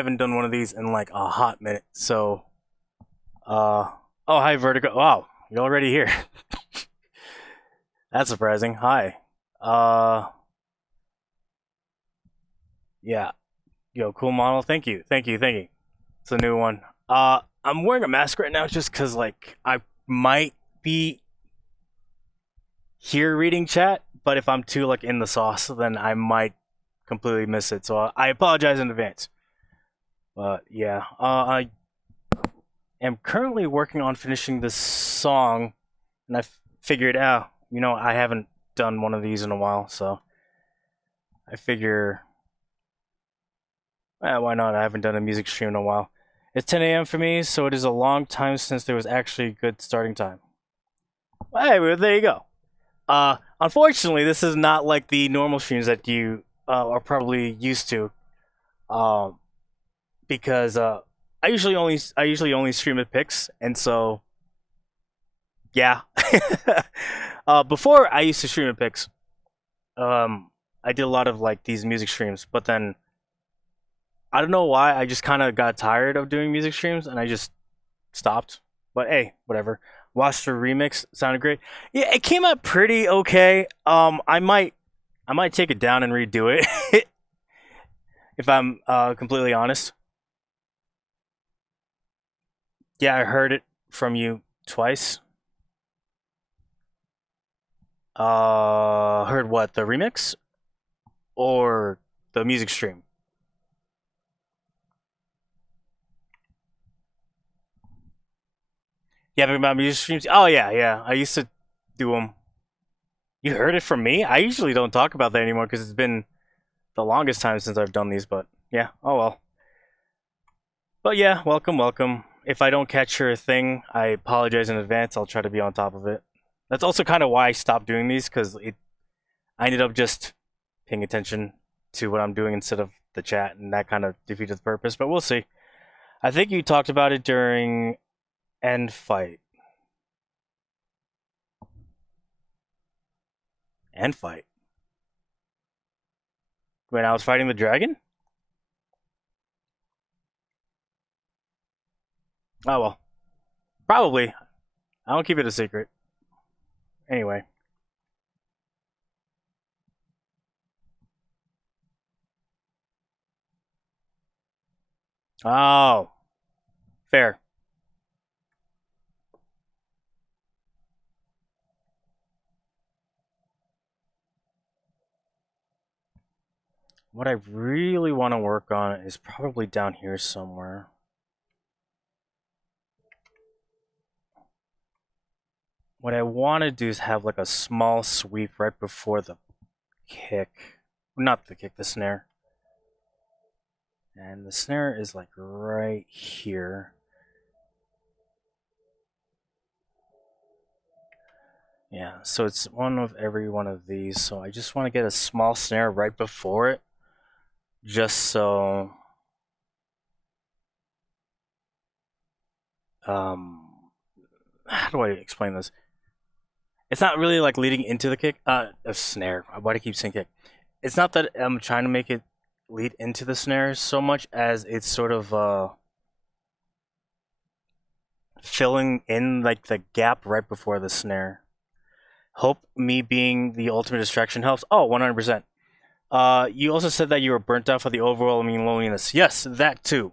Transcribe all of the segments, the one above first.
haven't done one of these in like a hot minute. So, oh, hi, Vertigo. Wow, you're already here. That's surprising. Hi. Uh, yeah. Yo, cool model. Thank you. Thank you. Thank you. It's a new one. I'm wearing a mask right now just because, like, I might be here reading chat, but if I'm too, like, in the sauce, then I might completely miss it. So I apologize in advance. But, yeah. I am currently working on finishing this song, and I figured, I haven't done one of these in a while, so I figure, why not? I haven't done a music stream in a while. It's 10 a.m. for me, so it is a long time since there was actually a good starting time. Hey, well, there you go. Unfortunately, this is not like the normal streams that you are probably used to, um, because I usually only stream at Pix, and so yeah. Before I used to stream at Pix, I did a lot of like these music streams, but then I don't know why I just kind of got tired of doing music streams and I just stopped. But hey, whatever. Watched the remix, sounded great. Yeah, it came out pretty okay. I might take it down and redo it if I'm completely honest. Yeah, I heard it from you twice. Heard what? The remix or the music stream? Yeah, about music streams. Oh yeah, yeah. I used to do them. You heard it from me. I usually don't talk about that anymore because it's been the longest time since I've done these. But yeah, oh well. But yeah, welcome, welcome. If I don't catch your thing, I apologize in advance. I'll try to be on top of it. That's also kind of why I stopped doing these because I ended up just paying attention to what I'm doing instead of the chat, and that kind of defeated the purpose. But we'll see. I think you talked about it during End Fight. End Fight. When I was fighting the dragon? Oh well. Probably. I don't keep it a secret. Anyway. Oh. Fair. What I really want to work on is probably down here somewhere. What I want to do is have like a small sweep right before the kick. Not the kick, the snare. And the snare is like right here. Yeah, so it's one of every one of these. So I just want to get a small snare right before it. Just so how do I explain this? It's not really like leading into the kick. A snare. Why do I keep saying kick? It's not that I'm trying to make it lead into the snare so much as it's sort of filling in like the gap right before the snare. Hope me being the ultimate distraction helps. Oh, 100%. You also said that you were burnt out for the overwhelming loneliness. Yes, that too.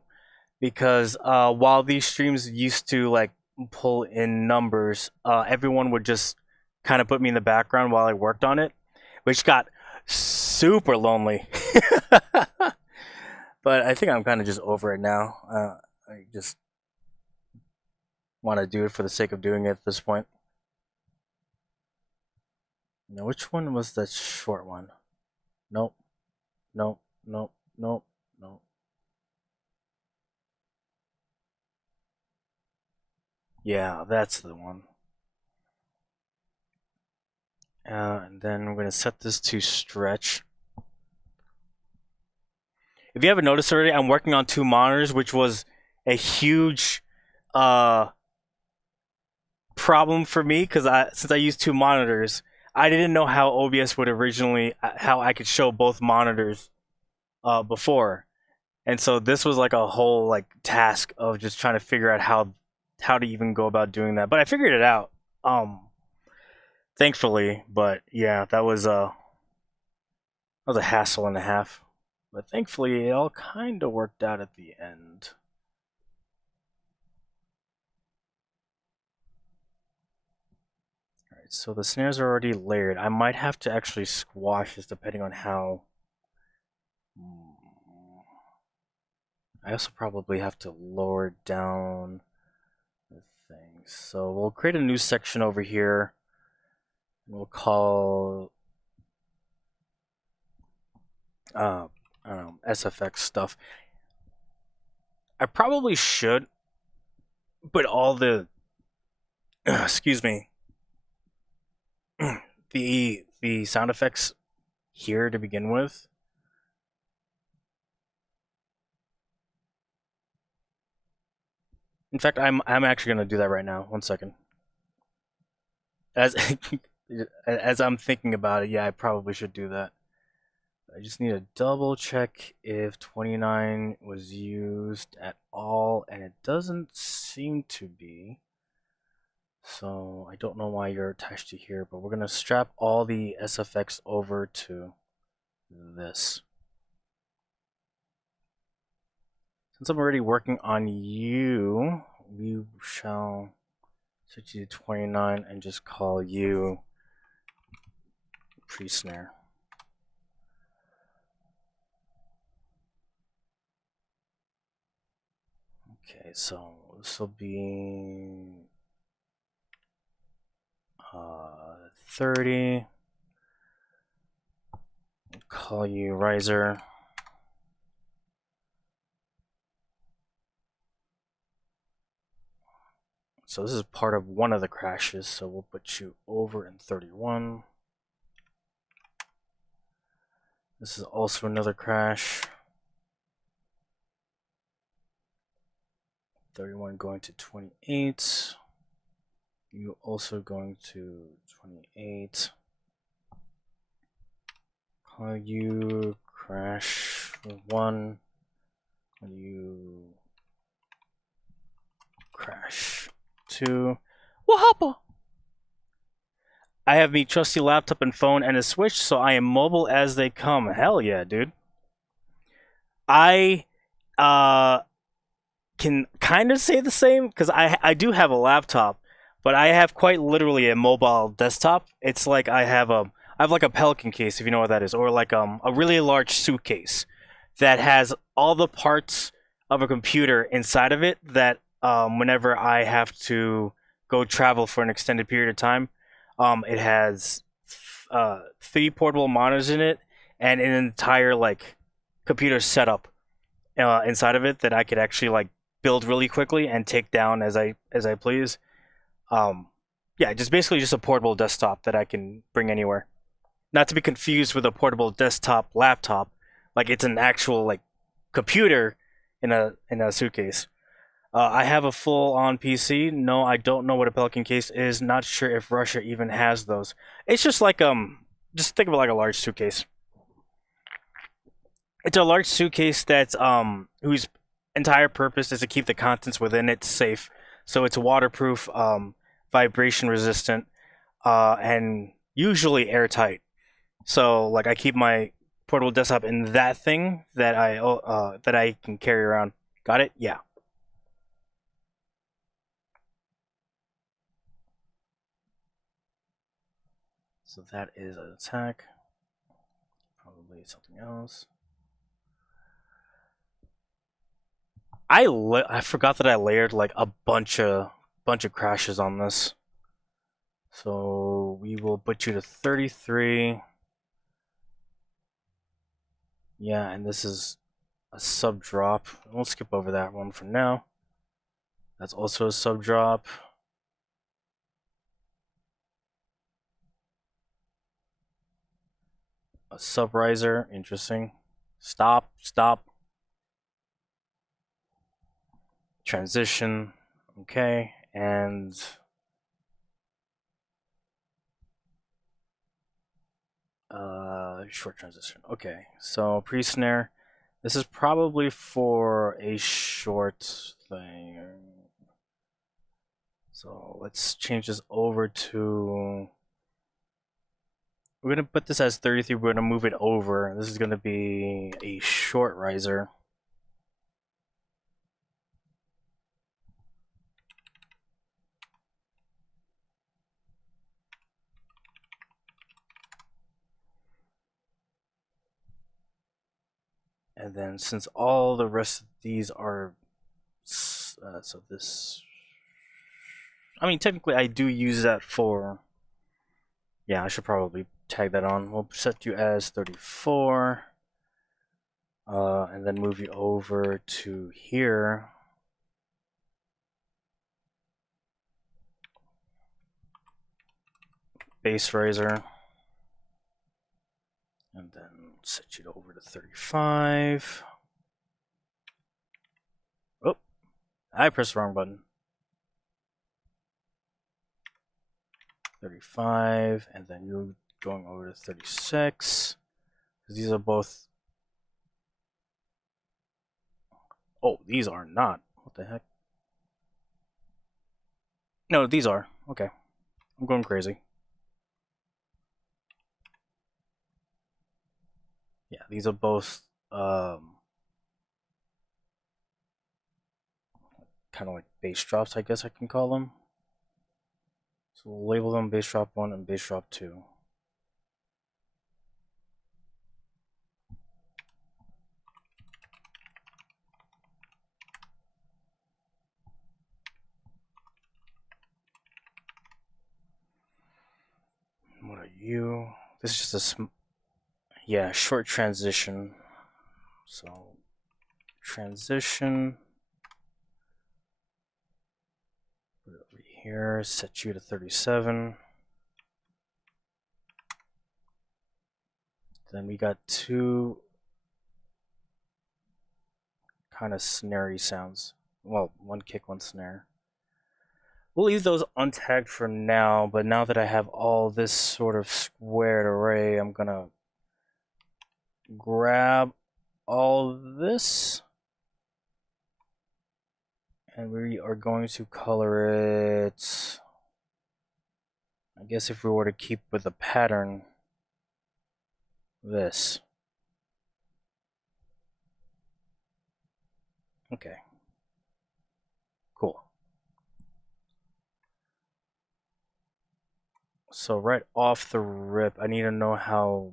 Because while these streams used to like pull in numbers, everyone would just kind of put me in the background while I worked on it, which got super lonely. But I think I'm kind of just over it now. I just want to do it for the sake of doing it at this point. Now, which one was that short one? Nope. Nope. Nope. Nope. Nope. Yeah, that's the one. And then we're going to set this to stretch. If you haven't noticed already, I'm working on two monitors, which was a huge problem for me because since I used two monitors, I didn't know how OBS would originally how I could show both monitors before, And so this was like a whole like task of just trying to figure out how to even go about doing that. But I figured it out. Thankfully, but yeah, that was a hassle and a half. But thankfully it all kind of worked out at the end. Alright, so the snares are already layered. I might have to actually squash this depending on how. I also probably have to lower down the things. So we'll create a new section over here. We'll call I don't know, SFX stuff. I probably should put all the excuse me the sound effects here to begin with. In fact, I'm actually gonna do that right now. 1 second. As as I'm thinking about it, yeah, I probably should do that. I just need to double check if 29 was used at all, and it doesn't seem to be. So I don't know why you're attached to here, but we're gonna strap all the SFX over to this. Since I'm already working on you, we shall switch you to 29 and just call you pre-snare. Okay, so this will be 30. We'll call you riser. So this is part of one of the crashes, so we'll put you over in 31. This is also another crash. 31 going to 28. You also going to 28. Call you crash 1. Call you crash 2. Wahapa! I have me trusty laptop and phone and a switch, so I am mobile as they come. Hell yeah, dude. I can kind of say the same because I do have a laptop, but I have quite literally a mobile desktop. It's like I have like a Pelican case, if you know what that is, or like a really large suitcase that has all the parts of a computer inside of it that whenever I have to go travel for an extended period of time, it has 3 portable monitors in it and an entire like computer setup inside of it that I could actually like build really quickly and take down as I please. Um, yeah, just basically just a portable desktop that I can bring anywhere. Not to be confused with a portable desktop laptop. Like it's an actual like computer in a suitcase. I have a full-on PC. No, I don't know what a Pelican case is. Not sure if Russia even has those. It's just like just think of it like a large suitcase. It's a large suitcase that's whose entire purpose is to keep the contents within it safe. So it's waterproof, vibration resistant, and usually airtight. So like I keep my portable desktop in that thing that I can carry around. Got it? Yeah. So that is an attack. Probably something else. I forgot that I layered like a bunch of crashes on this. So we will put you to 33. Yeah, and this is a sub drop. We'll skip over that one for now. That's also a sub drop. A sub riser, interesting. Stop, stop. Transition, okay, and short transition. Okay, so pre-snare. This is probably for a short thing. So let's change this over to... We're going to put this as 33, we're going to move it over. This is going to be a short riser. And then since all the rest of these are... so this... I mean, technically I do use that for... Yeah, I should probably tag that on. We'll set you as 34. And then move you over to here. Bass riser. And then set you over to 35. Oh, I pressed the wrong button. 35, and then you're going over to 36. Because these are both... Oh, these are not. What the heck? No, these are. Okay. I'm going crazy. Yeah, these are both kind of like bass drops, I guess I can call them. So we'll label them bass drop 1 and bass drop 2. What are you? This is just a short transition. So transition. Put it over here. Set you to 37. Then we got two kind of snarey sounds. Well, one kick, one snare. We'll leave those untagged for now, but now that I have all this sort of squared array, I'm gonna grab all this and we are going to color it, I guess if we were to keep with the pattern, this. Okay. Cool. So right off the rip, I need to know how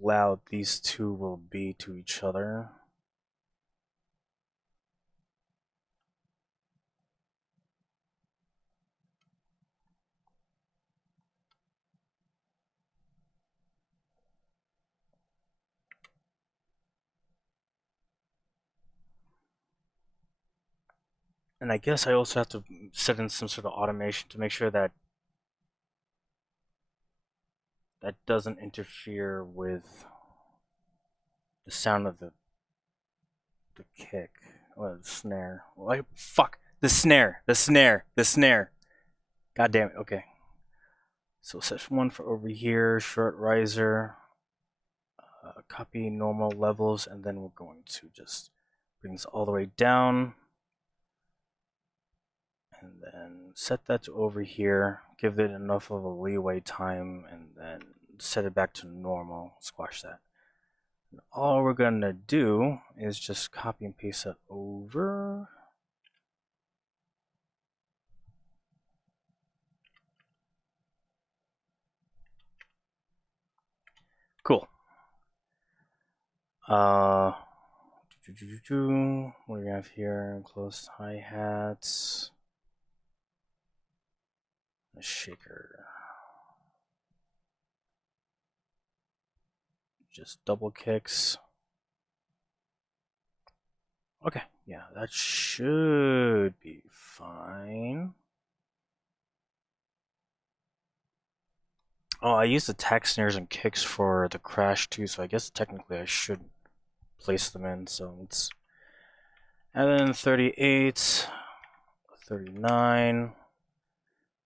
loud these two will be to each other. And I guess I also have to set in some sort of automation to make sure that that doesn't interfere with the sound of the kick or the snare. Like, fuck, the snare. God damn it. Okay. So set one for over here, short riser, copy normal levels, and then we're going to just bring this all the way down. And then set that to over here, give it enough of a leeway time, and then set it back to normal, squash that. And all we're gonna do is just copy and paste that over. Cool. What do we have here? Closed hi-hats. A shaker. Just double kicks. Okay, yeah, that should be fine. Oh, I used the tack snares and kicks for the crash too, so I guess technically I should place them in. So it's... And then 38, 39.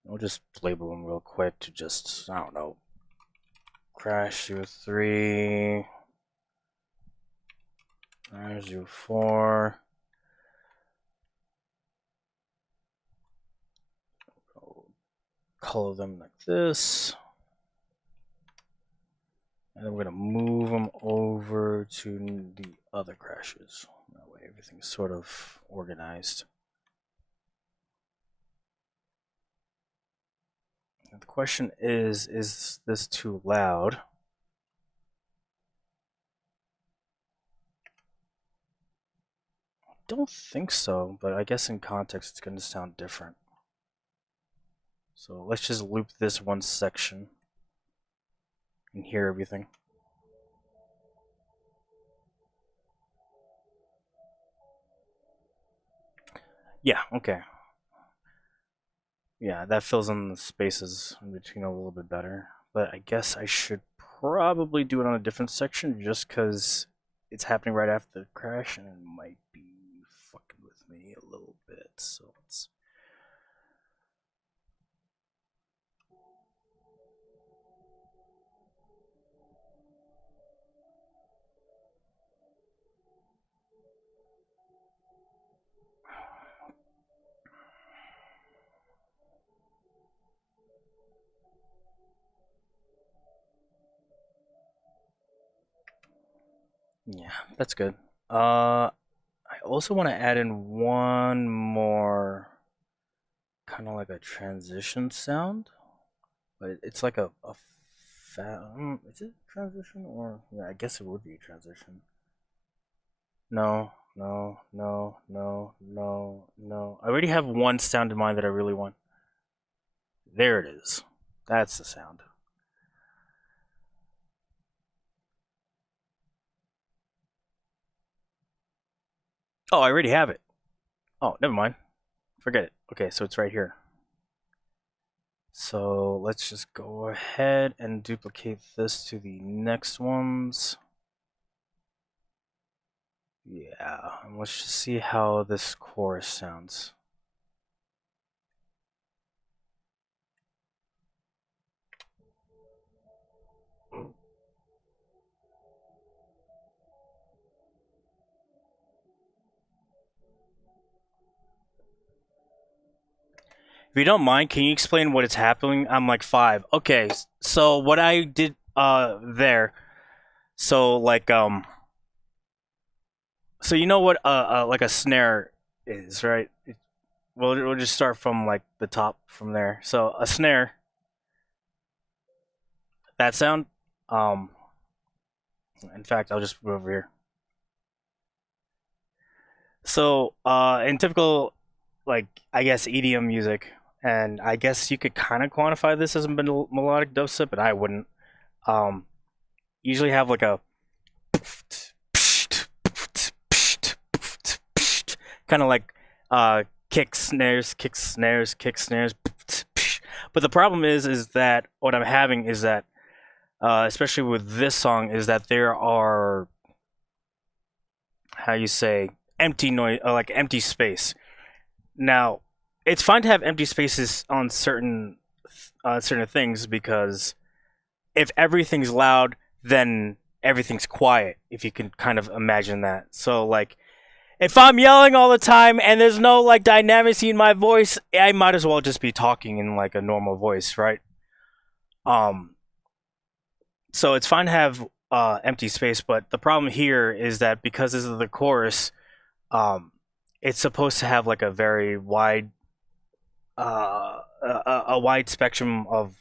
We'll just label them real quick to just, I don't know, crash through 3. There's you 4. Color them like this. And then we're going to move them over to the other crashes. That way everything's sort of organized. And the question is this too loud? I don't think so, but I guess in context it's going to sound different. So let's just loop this one section and hear everything. Yeah, okay. Yeah, that fills in the spaces in between a little bit better. But I guess I should probably do it on a different section just because it's happening right after the crash and it might be fucking with me a little bit. So let's. Yeah, that's good. I also want to add in one more kind of like a transition sound, but it's like a is it transition or yeah? I guess it would be a transition. No, no, no, no, no, no. I already have one sound in mind that I really want. There it is. That's the sound. Oh, I already have it. Oh, never mind. Forget it. Okay, so it's right here. So let's just go ahead and duplicate this to the next ones. Yeah, and let's just see how this chorus sounds. If you don't mind, can you explain what is happening? I'm like 5. Okay, so what I did there, so like so you know what like a snare is, right? We'll just start from like the top from there. So a snare, that sound. Um, in fact, I'll just move over here. So in typical like I guess EDM music, and I guess you could kind of quantify this as a melodic dubstep, but I wouldn't. Um, usually have like a kind of like kick snares, kick snares, kick snares. But the problem is that what I'm having is that, especially with this song, is that there are how you say empty noise, like empty space. Now, it's fine to have empty spaces on certain things because if everything's loud, then everything's quiet. If you can kind of imagine that. So like if I'm yelling all the time and there's no like dynamics in my voice, I might as well just be talking in like a normal voice, right? Um, so it's fine to have empty space, but the problem here is that because this is the chorus, um, it's supposed to have like a very wide, a wide spectrum of,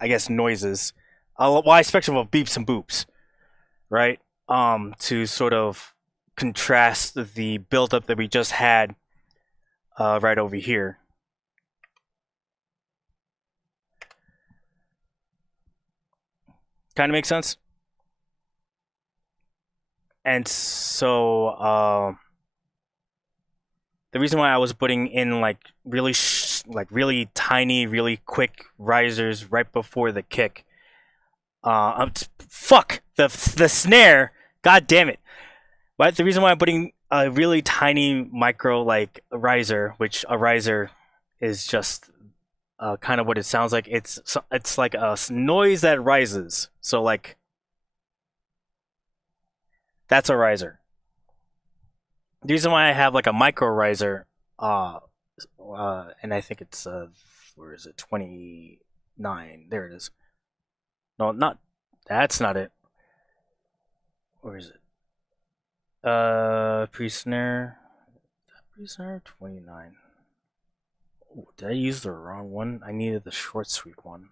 I guess, noises, a wide spectrum of beeps and boops, right? To sort of contrast the buildup that we just had right over here. Kind of makes sense. And so the reason why I was putting in like like really tiny, really quick risers right before the kick. Fuck the snare. God damn it! But the reason why I'm putting a really tiny micro like riser, which a riser is just kind of what it sounds like. It's like a noise that rises. So like That's a riser. The reason why I have like a micro riser, and I think it's where is it? 29. There it is. No, not. That's not it. Where is it? Pre-snare. Pre-snare 29. Oh, did I use the wrong one? I needed the short sweep one.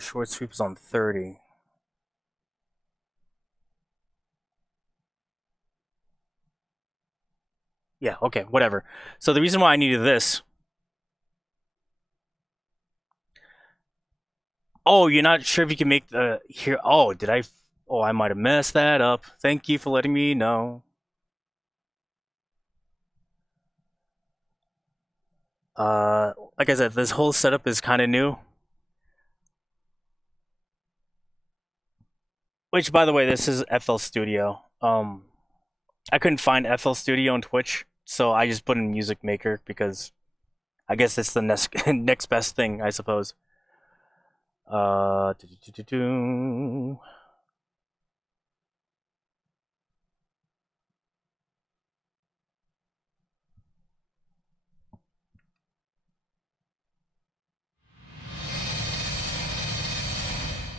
Short sweep is on 30. Yeah, okay, whatever. So the reason why I needed this. Oh, you're not sure if you can make the here. Oh, did I? Oh, I might have messed that up. Thank you for letting me know. Like I said, this whole setup is kind of new. Which, by the way, this is FL Studio. I couldn't find FL Studio on Twitch, so I just put in Music Maker because I guess it's the next best thing, I suppose. Do-do-do-do-do.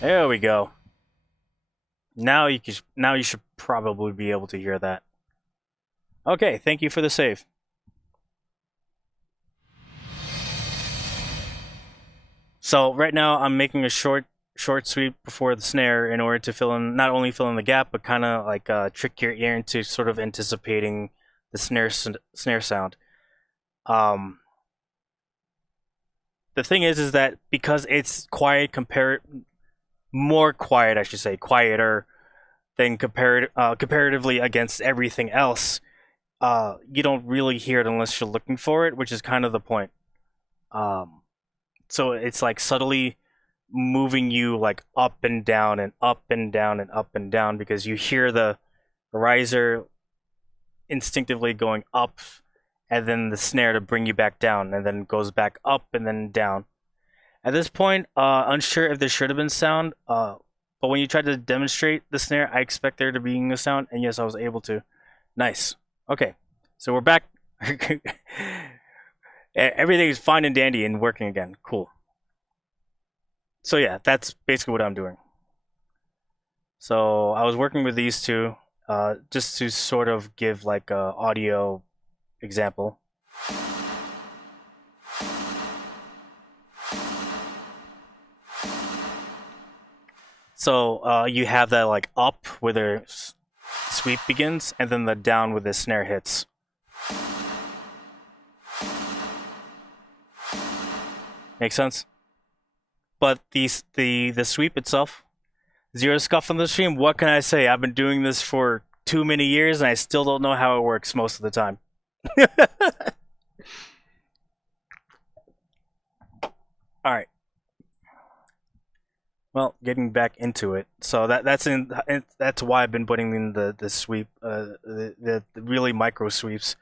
There we go. Now you should probably be able to hear that. Okay, thank you for the save. So right now I'm making a short sweep before the snare in order to not only fill in the gap, but kind of like trick your ear into sort of anticipating the snare sound. The thing is that because it's quiet, more quiet, I should say, quieter than comparatively against everything else. You don't really hear it unless you're looking for it, which is kind of the point. So it's like subtly moving you like up and down and up and down and up and down because you hear the riser instinctively going up and then the snare to bring you back down and then goes back up and then down. At this point, unsure if there should have been sound, but when you tried to demonstrate the snare, I expect there to be a sound, and yes, I was able to. Nice. Okay, so we're back. Everything is fine and dandy and working again. Cool. So yeah, that's basically what I'm doing. So I was working with these two, just to sort of give like a audio example. So you have that like up where the sweep begins, and then the down where the snare hits. Make sense? But the sweep itself, zero scuff on the stream. What can I say? I've been doing this for too many years, and I still don't know how it works most of the time. All right. Well, getting back into it. So that's why I've been putting in the sweep, the really micro sweeps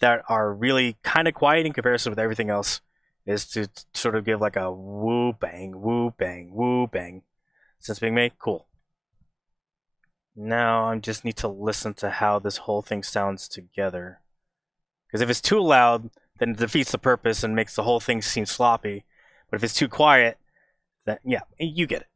that are really kind of quiet in comparison with everything else, is to sort of give like a woo bang, woo bang, woo bang. Since being made, cool. Now I just need to listen to how this whole thing sounds together. Because if it's too loud, then it defeats the purpose and makes the whole thing seem sloppy. But if it's too quiet, then yeah, you get it.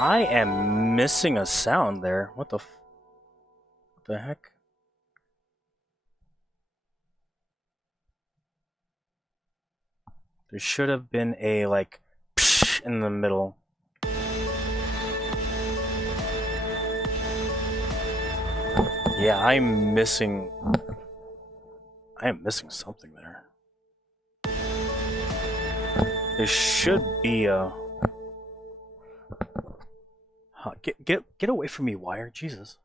I am missing a sound there. What the heck? There should have been a like psh in the middle. Yeah, I am missing something there. There should be a Get away from me, wire. Jesus.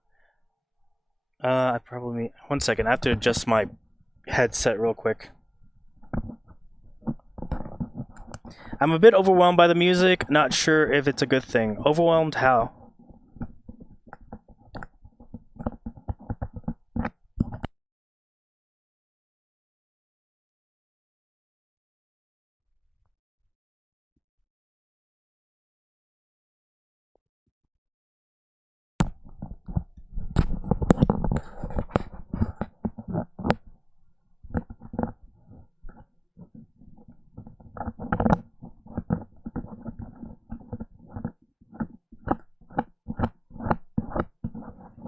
I probably 1 second. I have to adjust my headset real quick. I'm a bit overwhelmed by the music. Not sure if it's a good thing. Overwhelmed how?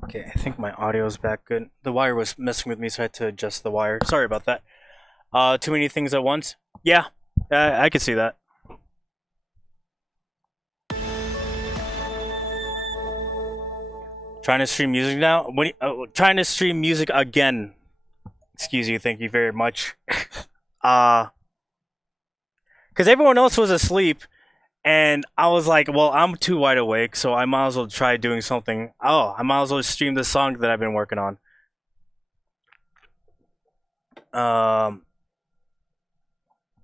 Okay, I think my audio is back good. The wire was messing with me, so I had to adjust the wire. Sorry about that. Too many things at once. Yeah, I could see that. Trying to stream music now? Trying to stream music again. Excuse you, thank you very much. Because everyone else was asleep, and I was like, well, I'm too wide awake, so I might as well try doing something. Oh, I might as well stream the song that I've been working on.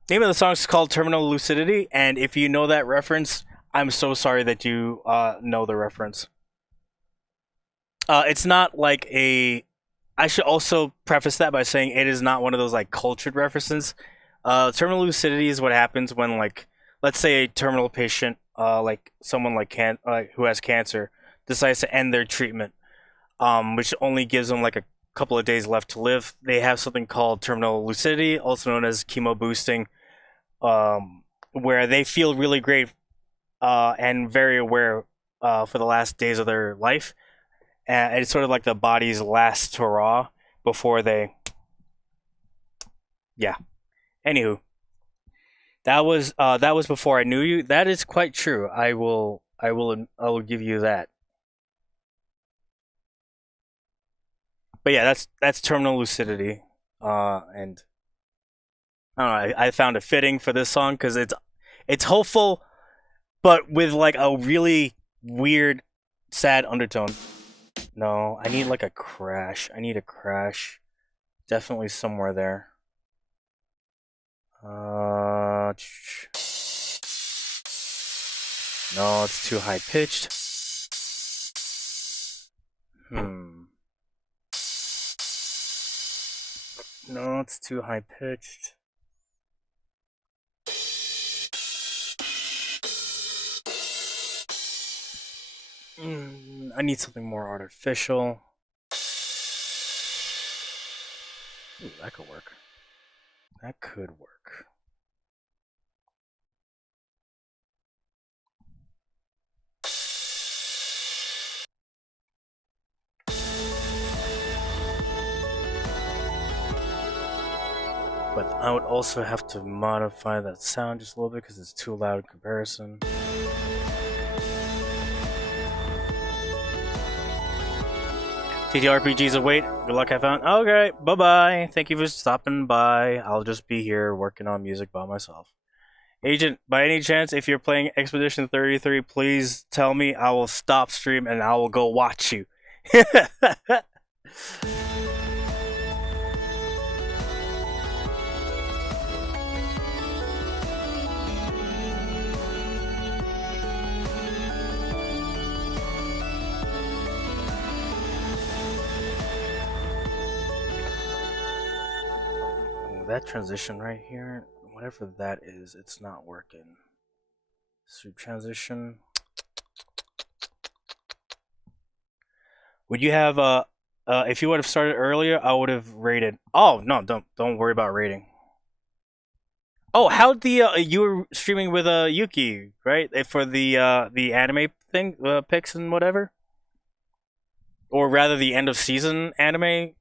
Name of the song is called Terminal Lucidity, and if you know that reference, I'm so sorry that you know the reference. It's not like a. I should also preface that by saying it is not one of those like cultured references. Terminal lucidity is what happens when, like, let's say a terminal patient, like someone like who has cancer, decides to end their treatment, which only gives them like a couple of days left to live. They have something called terminal lucidity, also known as chemo boosting, where they feel really great and very aware for the last days of their life. And it's sort of like the body's last hurrah before they. Yeah. Anywho, that was before I knew you. That is quite true. I will give you that. But yeah, that's terminal lucidity, and I don't know. I found it fitting for this song because it's hopeful, but with like a really weird, sad undertone. No, I need like a crash. I need a crash. Definitely somewhere there. No, it's too high pitched. No, it's too high pitched. I need something more artificial. Ooh, that could work. That could work. But I would also have to modify that sound just a little bit because it's too loud in comparison. TTRPG's a wait. Good luck, I found. Okay, bye-bye. Thank you for stopping by. I'll just be here working on music by myself. Agent, by any chance, if you're playing Expedition 33, please tell me. I will stop stream and I will go watch you. That transition right here, whatever that is, it's not working. Soup transition. Would you have if you would have started earlier, I would have rated. Oh no, don't worry about rating. Oh, how the you were streaming with Yuki, right? For the anime thing, picks and whatever, or rather the end of season anime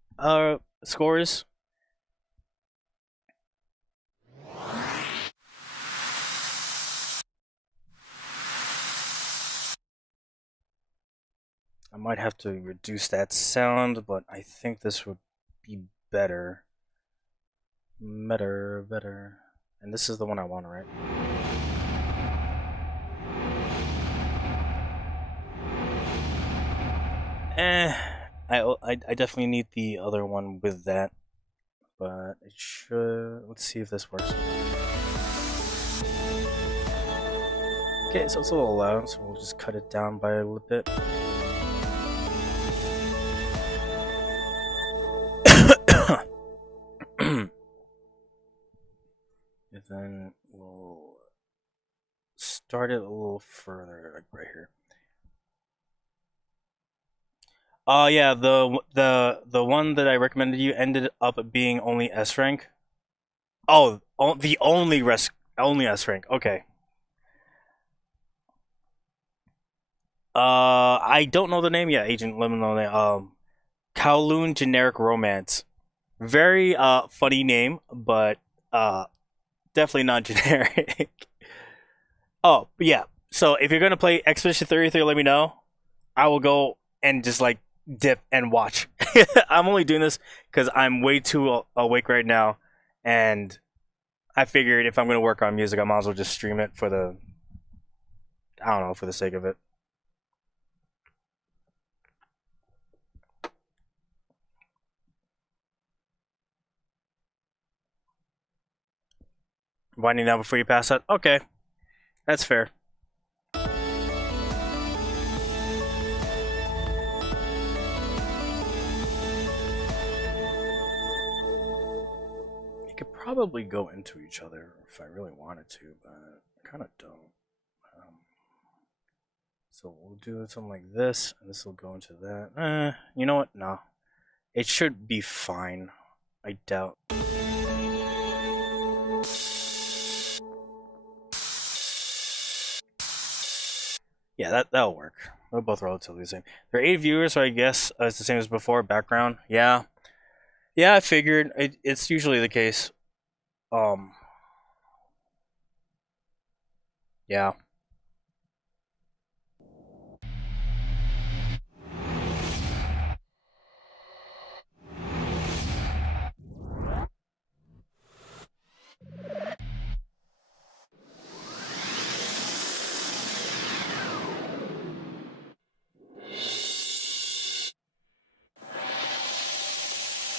scores. I might have to reduce that sound, but I think this would be better. Better. And this is the one I want, right? I definitely need the other one with that, but it should. Let's see if this works. Okay, so it's a little loud, so we'll just cut it down by a little bit. And then we'll start it a little further, like right here. Yeah, the one that I recommended you ended up being only S rank. Oh, the only S rank. Okay. I don't know the name yet, Agent. Let me know the name. Kowloon Generic Romance. Very funny name, but definitely not generic. Oh yeah. So if you're gonna play Expedition 33, let me know. I will go and just like dip and watch. I'm only doing this because I'm way too awake right now, and I figured if I'm gonna work on music, I might as well just stream it for the I don't know for the sake of it. Winding down before you pass out. Okay, that's fair. You could probably go into each other if I really wanted to, but I kind of don't. Um, so we'll do something like this, and this will go into that. You know what? No, it should be fine. I doubt. Yeah, that'll work. They're both relatively the same. There are 8 viewers, so I guess it's the same as before. Background, yeah, yeah. I figured it's usually the case. Um, yeah.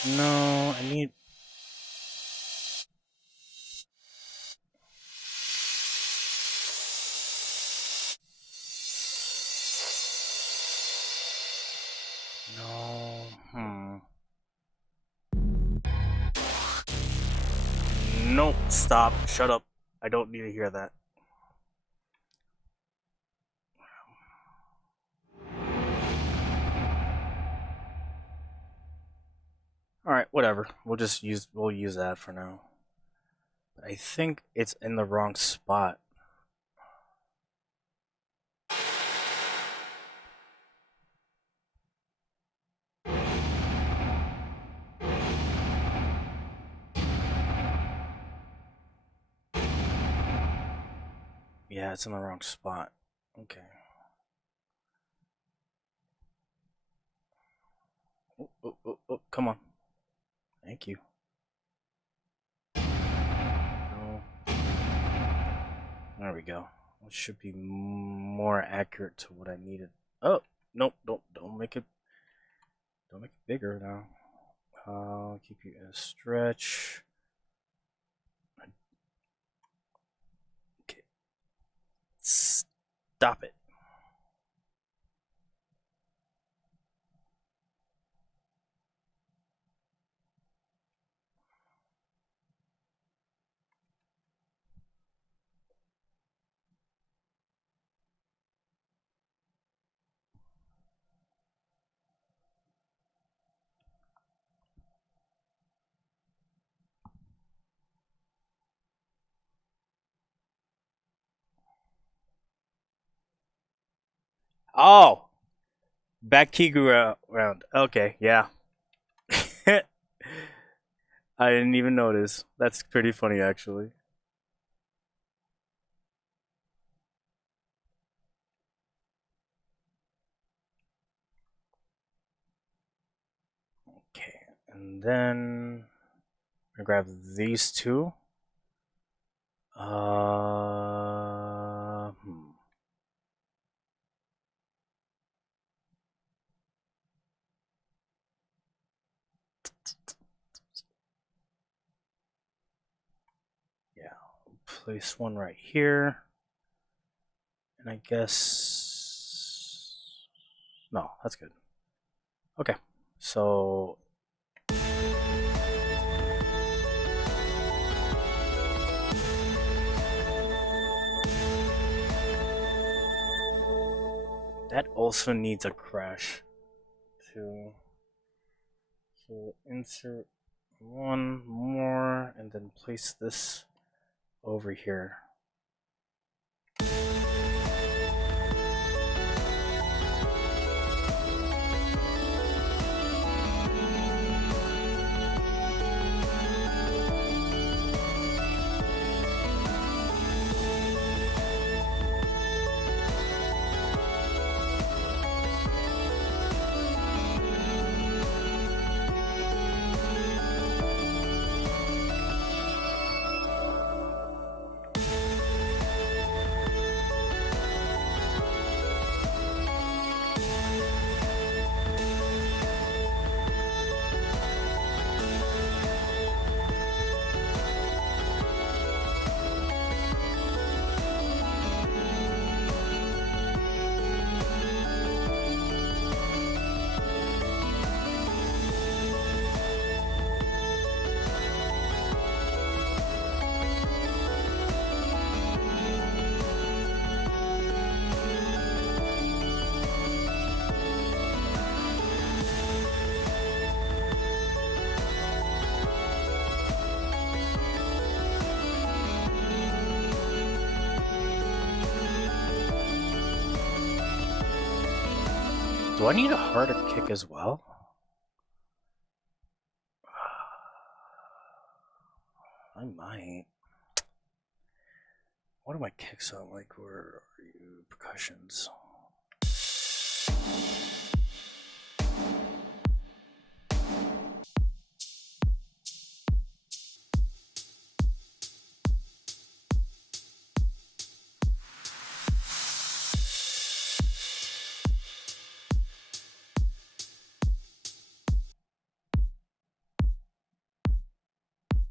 No, I need. No. Nope. Stop. Shut up. I don't need to hear that. All right. Whatever. We'll use that for now. But I think it's in the wrong spot. Yeah, it's in the wrong spot. Okay. Oh, oh, oh, oh, come on. Thank you. No. There we go. It should be more accurate to what I needed. Oh, nope, don't make it bigger now. I'll keep you in a stretch. Okay. Stop it. Oh, back key grew around. Okay, yeah. I didn't even notice. That's pretty funny, actually. Okay, and then I grab these two. Hmm. Yeah, place one right here. And I guess... No, that's good. Okay, so... That also needs a crash. Two. So insert one more and then place this over here. Do I need a harder kick as well? I might. What do my kicks sound like? Where are you? Percussions.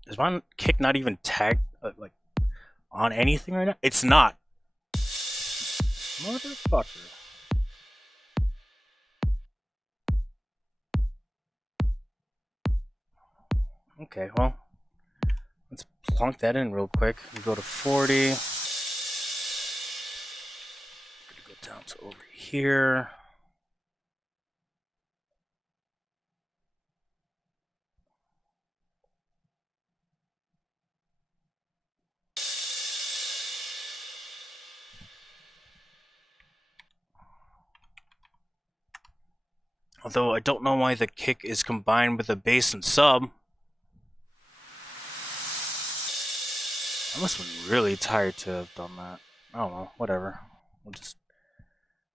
Is my kick not even tagged like on anything right now? It's not. Motherfucker. Okay, well, let's plunk that in real quick. We go to 40. Gonna go down to over here. Although I don't know why the kick is combined with the bass and sub. I must have been really tired to have done that. I don't know, whatever. We'll just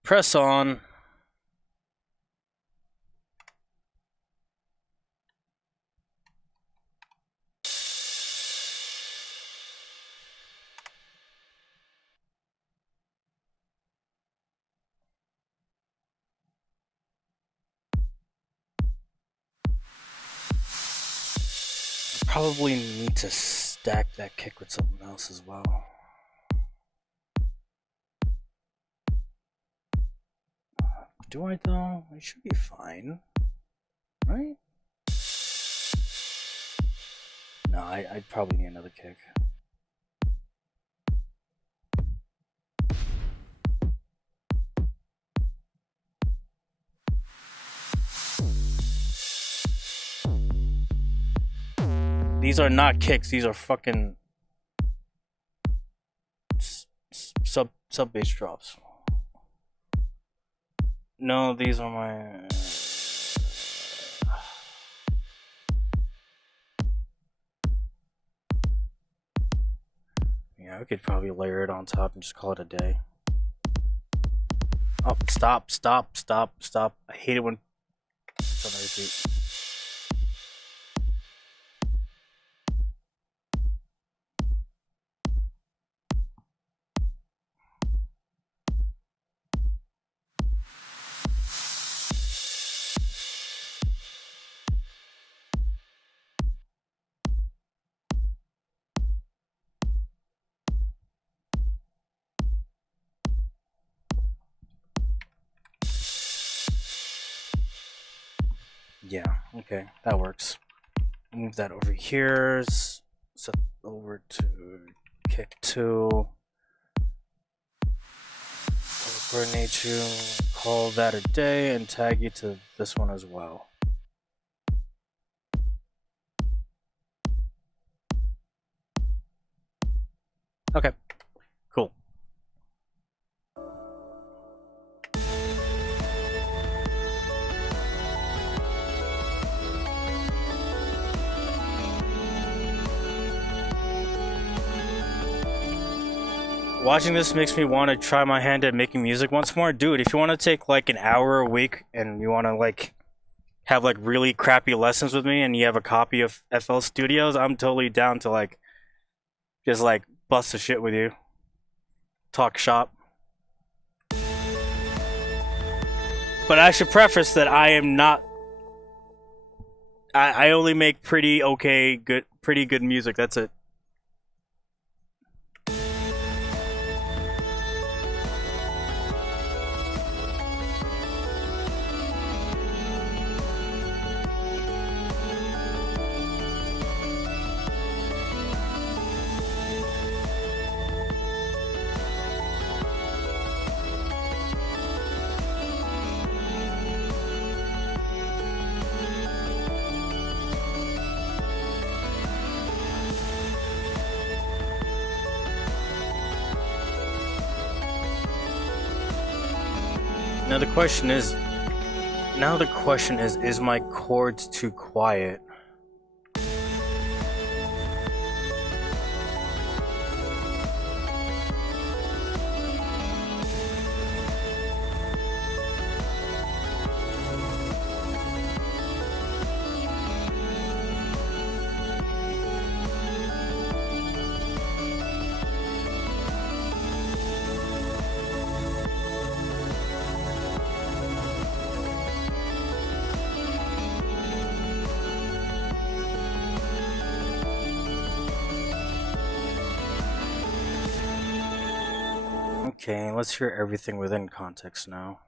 press on. Probably need to stack that kick with something else as well. Do I though? It should be fine, right? No, I'd probably need another kick. These are not kicks. These are fucking sub bass drops. No, these are my. Yeah, I could probably layer it on top and just call it a day. Oh, stop. I hate it when it's on repeat. Yeah, okay, that works. Move that over here. Set over to kick 2. Coordinate you. Call that a day and tag you to this one as well. Okay, cool. Watching this makes me want to try my hand at making music once more. Dude, if you want to take like an hour a week and you want to like have like really crappy lessons with me and you have a copy of FL Studios, I'm totally down to like just like bust the shit with you. Talk shop. But I should preface that I am not. I only make pretty good music. That's it. Now the question is my chords too quiet? Okay, let's hear everything within context now.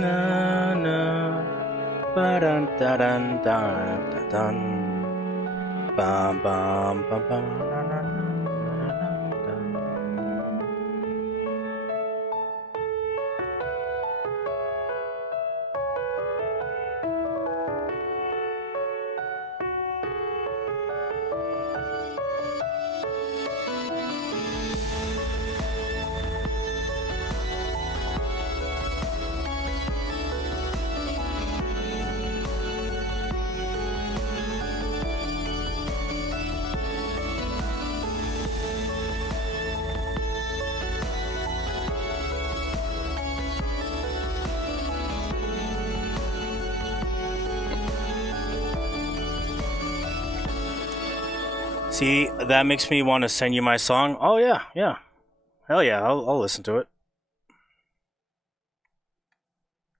Na na ba dun da dun dun da dun bum bum bum bum na na na na na na. See, that makes me want to send you my song. Oh yeah, yeah, hell yeah, I'll listen to it.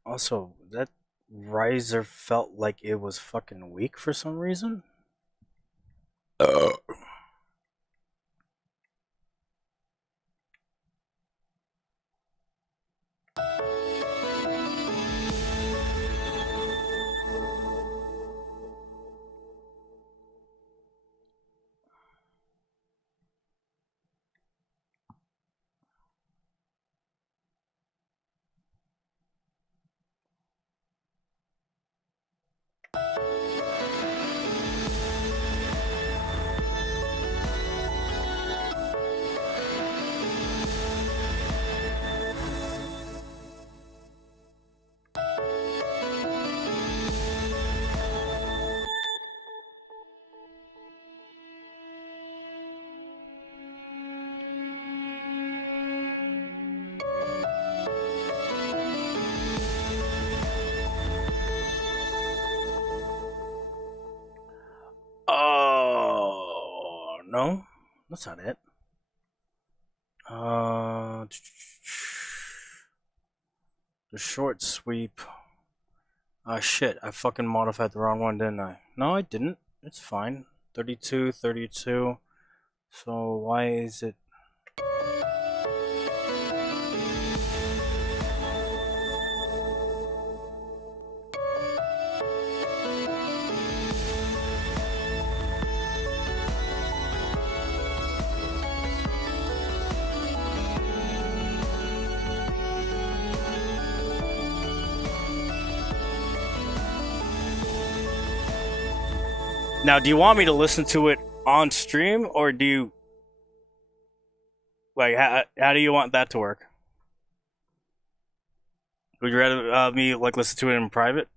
Also, that riser felt like it was fucking weak for some reason. That's not it. The short sweep. Ah, shit. I fucking modified the wrong one, didn't I? No, I didn't. It's fine. 32, 32. So why is it... Now, do you want me to listen to it on stream, or do you... Like, how do you want that to work? Would you rather me, like, listen to it in private?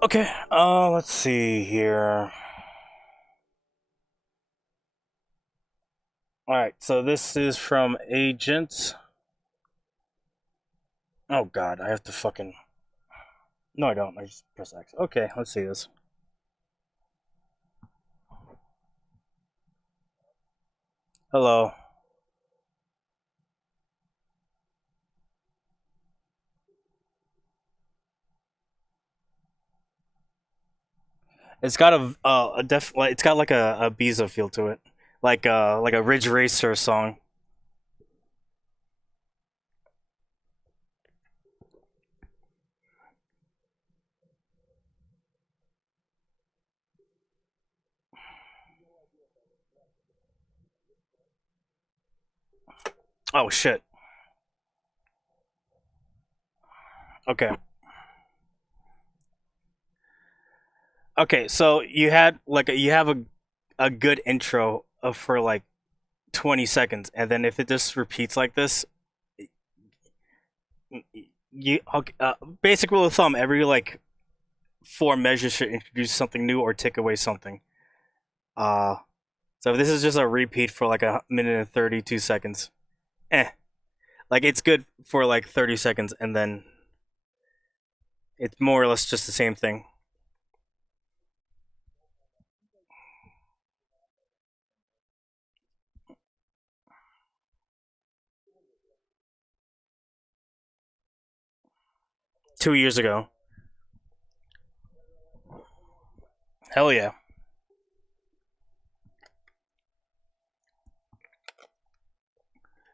Okay, let's see here. Alright, so this is from Agent. Oh god, I have to fucking... No, I don't. I just press X. Okay, let's see this. Hello. It's got it's got like a Biza feel to it, like a Ridge Racer song. Oh shit. Okay. Okay, so you had like you have a good intro for like 20 seconds, and then if it just repeats like this, you basic rule of thumb: every like 4 measures should introduce something new or take away something. Uh, so if this is just a repeat for like a minute and 32 seconds, eh. Like it's good for like 30 seconds, and then it's more or less just the same thing. 2 years ago. Hell yeah.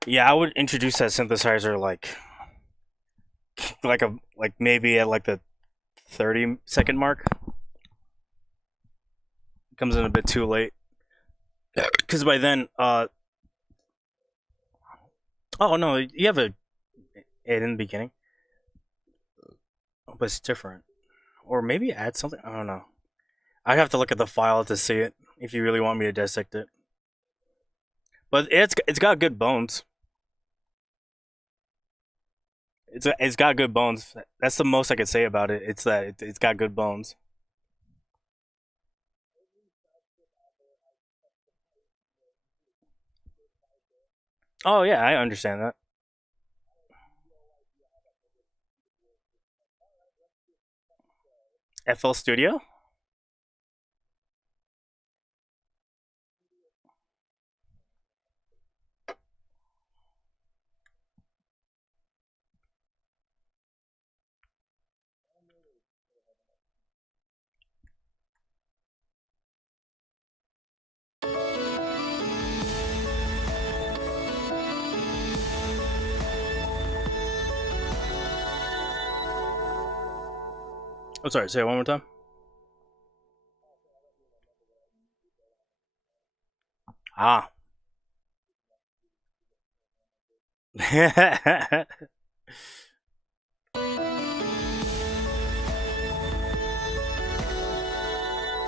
Yeah, I would introduce that synthesizer like maybe at like the 30-second mark. Comes in a bit too late. Because by then, oh no, you have it in the beginning, but it's different. Or maybe add something. I don't know. I have to look at the file to see it if you really want me to dissect it. But it's got good bones. It's got good bones. That's the most I could say about it. It's that it's got good bones. Oh yeah, I understand that. FL Studio. Oh, sorry. Say it one more time. Ah.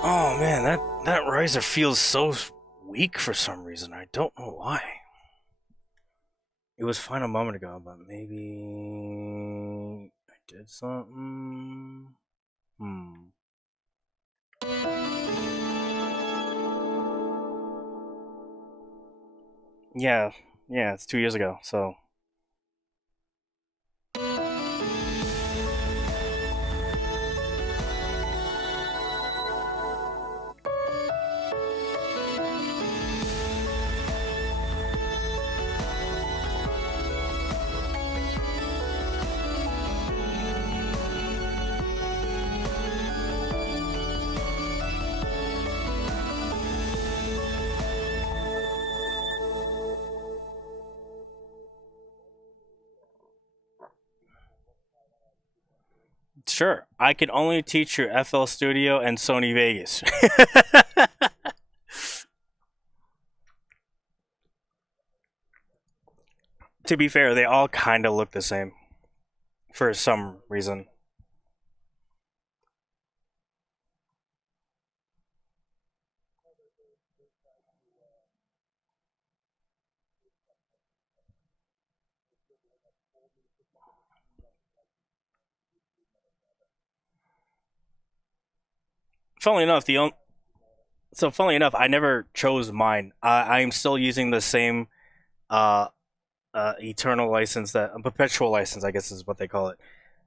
Oh man, that riser feels so weak for some reason. I don't know why. It was fine a moment ago, but maybe I did something. Hmm. Yeah, yeah, it's 2 years ago. So sure, I can only teach you FL Studio and Sony Vegas. To be fair, they all kind of look the same for some reason. Funnily enough, funnily enough, I never chose mine. I am still using the same uh, eternal license, that perpetual license, I guess is what they call it.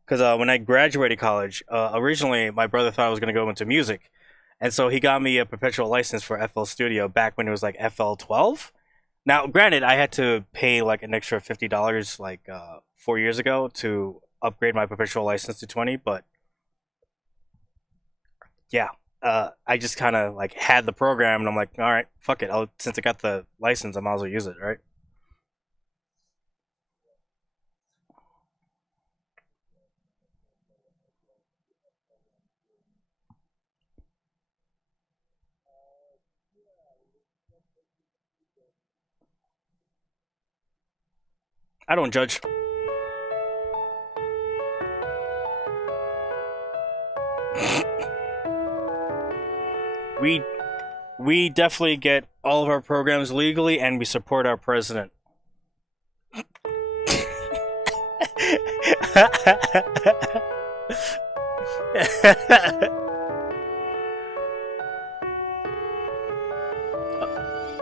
Because when I graduated college, originally my brother thought I was going to go into music, and so he got me a perpetual license for FL Studio back when it was like FL 12. Now, granted, I had to pay like an extra $50 like 4 years ago to upgrade my perpetual license to 20, but yeah, I just kind of like had the program, and I'm like, all right, fuck it. Since I got the license, I might as well use it, right? I don't judge. we we definitely get all of our programs legally, and we support our president.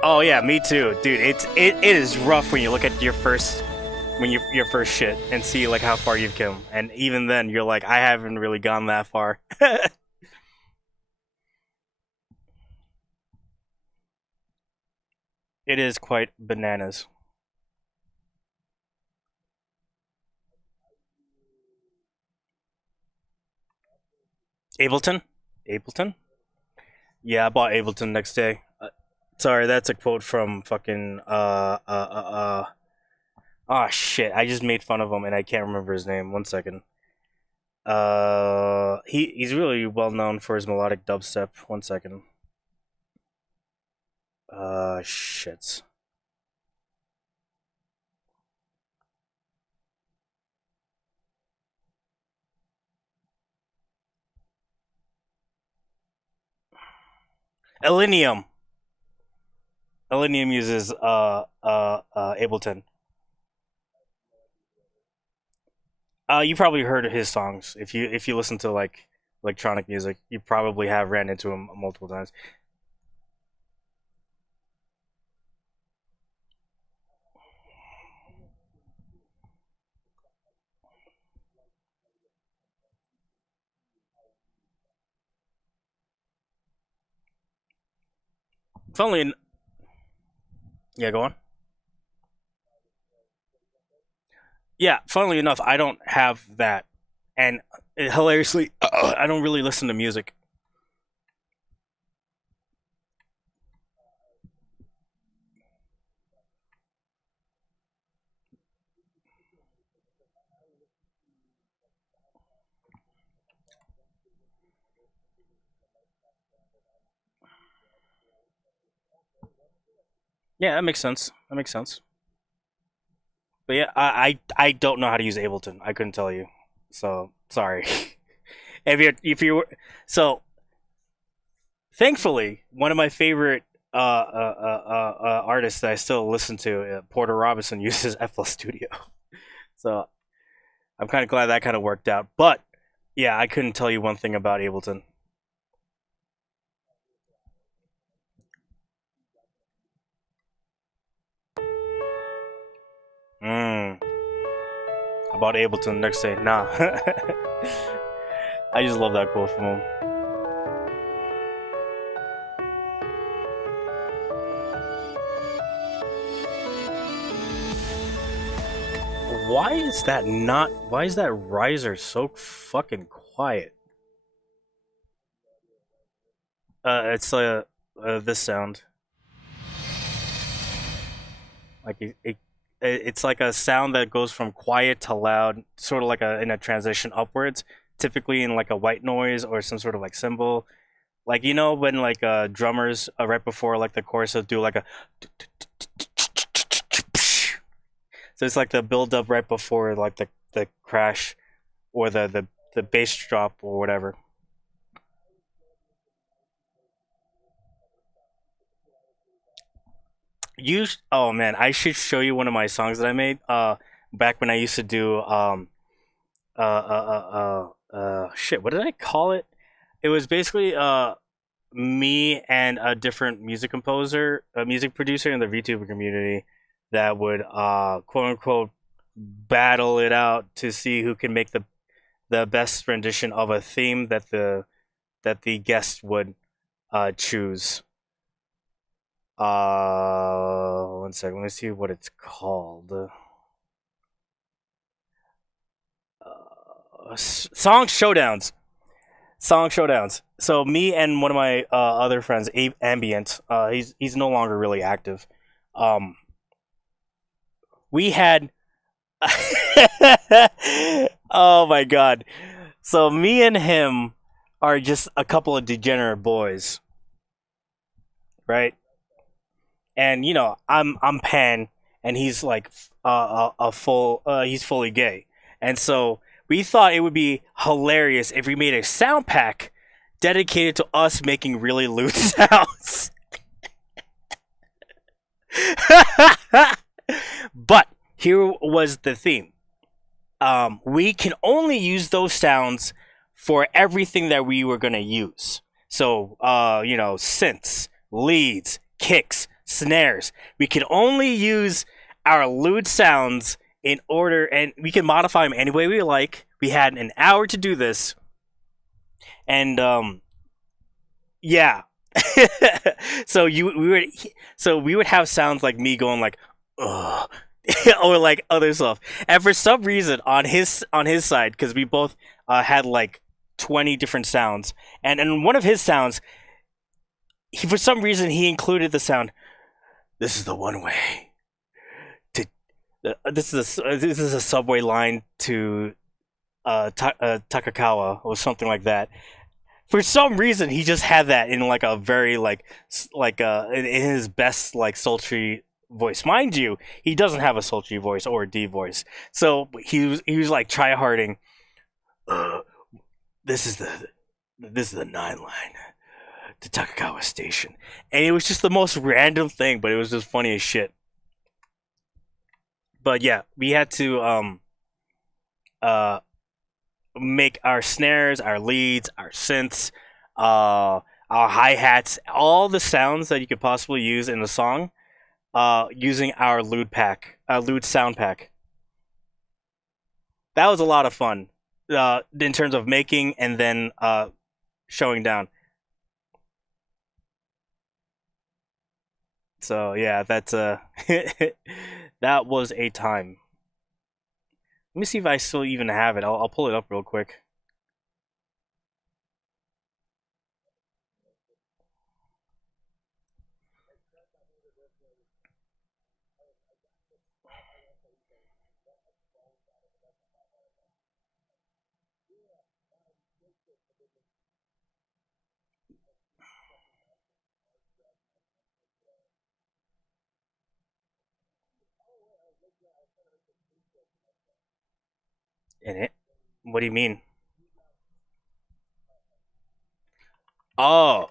Oh yeah, me too, dude. It is rough when you look at your first shit and see like how far you've come, and even then you're like, I haven't really gone that far. It is quite bananas. Ableton, Ableton. Yeah, I bought Ableton next day. Sorry, that's a quote from fucking Oh shit! I just made fun of him and I can't remember his name. 1 second. He's really well known for his melodic dubstep. 1 second. Shit. Elenium. Elenium uses Ableton. You probably heard of his songs if you listen to like electronic music. You probably have ran into him multiple times. Funnily, yeah, go on. Yeah, funnily enough, I don't have that, and hilariously, I don't really listen to music. Yeah, that makes sense. That makes sense. But yeah, I don't know how to use Ableton. I couldn't tell you. So sorry. If you so thankfully, one of my favorite artists that I still listen to, Porter Robinson, uses FL Studio. So I'm kind of glad that kind of worked out. But yeah, I couldn't tell you one thing about Ableton. Mm, about Ableton next day. Nah. I just love that quote from him. Why is that not? Why is that riser so fucking quiet? It's this sound. Like it's like a sound that goes from quiet to loud, sort of like a in a transition upwards. Typically in like a white noise or some sort of like cymbal. Like you know when like drummers right before like the chorus will do like a so it's like the build up right before like the crash or the bass drop or whatever. You oh man, I should show you one of my songs that I made back when I used to do shit, what did I call it? It was basically me and a different music composer, a music producer in the VTuber community that would quote unquote battle it out to see who can make the best rendition of a theme that the guest would choose. One second. Let me see what it's called. Song showdowns. Song showdowns. So me and one of my other friends, Abe Ambient, he's no longer really active. Um, we had. Oh my god! So me and him are just a couple of degenerate boys, right? And you know, I'm pan, and he's like a full he's fully gay, and so we thought it would be hilarious if we made a sound pack dedicated to us making really lewd sounds. But here was the theme. We can only use those sounds for everything that we were gonna use. So, you know, synths, leads, kicks, snares. We can only use our lewd sounds in order, and we can modify them any way we like. We had an hour to do this, and yeah. So we would have sounds like me going like, ugh, or like other stuff. And for some reason, on his side, because we both had like 20 different sounds, and in one of his sounds, for some reason he included the sound. This is the one way to. This is a subway line to Takakawa or something like that. For some reason, he just had that in like a very like in his best like sultry voice. Mind you, he doesn't have a sultry voice or a deep voice. So he was like try harding. Uh, this is the 9 line to Takakawa Station, and it was just the most random thing, but it was just funny as shit. But yeah, we had to uh make our snares, our leads, our synths, our hi hats, all the sounds that you could possibly use in the song, using our lewd sound pack. That was a lot of fun, in terms of making and then showing down. So yeah, that's that was a time. Let me see if I still even have it. I'll pull it up real quick. In it? What do you mean? Oh,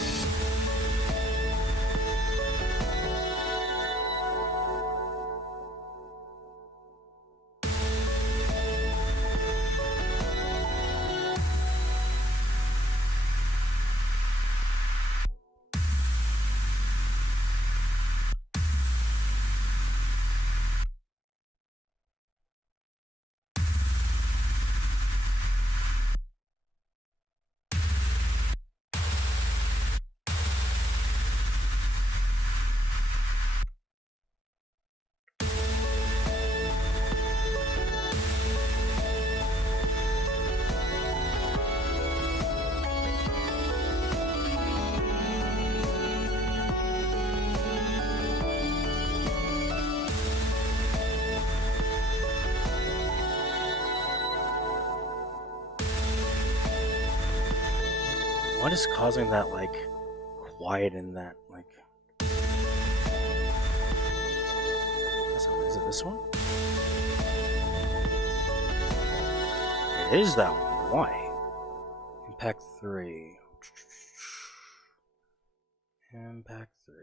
What is causing that, like, quiet in that, like... Is it this one? It is that one. Why? Impact 3. Impact 3.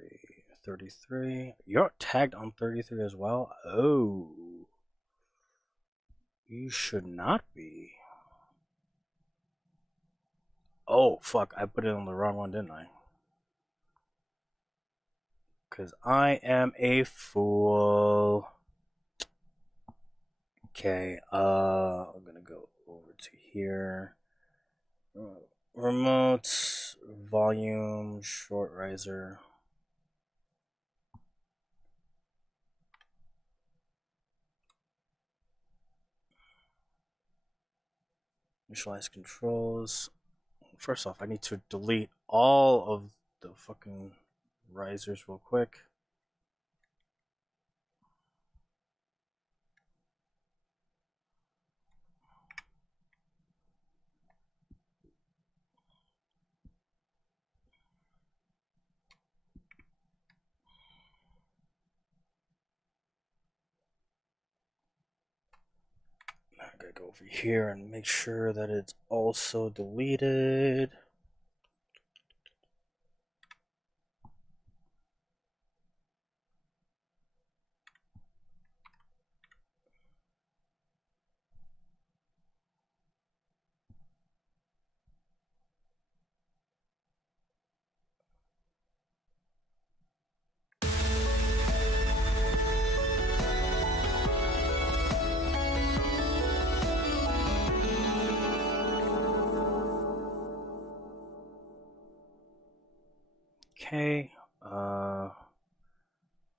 33. You're tagged on 33 as well? Oh. You should not be. Oh, fuck. I put it on the wrong one, didn't I? Because I am a fool. Okay, I'm gonna go over to here. Remote, volume, short riser. Initialize controls. First off, I need to delete all of the fucking risers real quick. I gotta go over here and make sure that it's also deleted. Okay,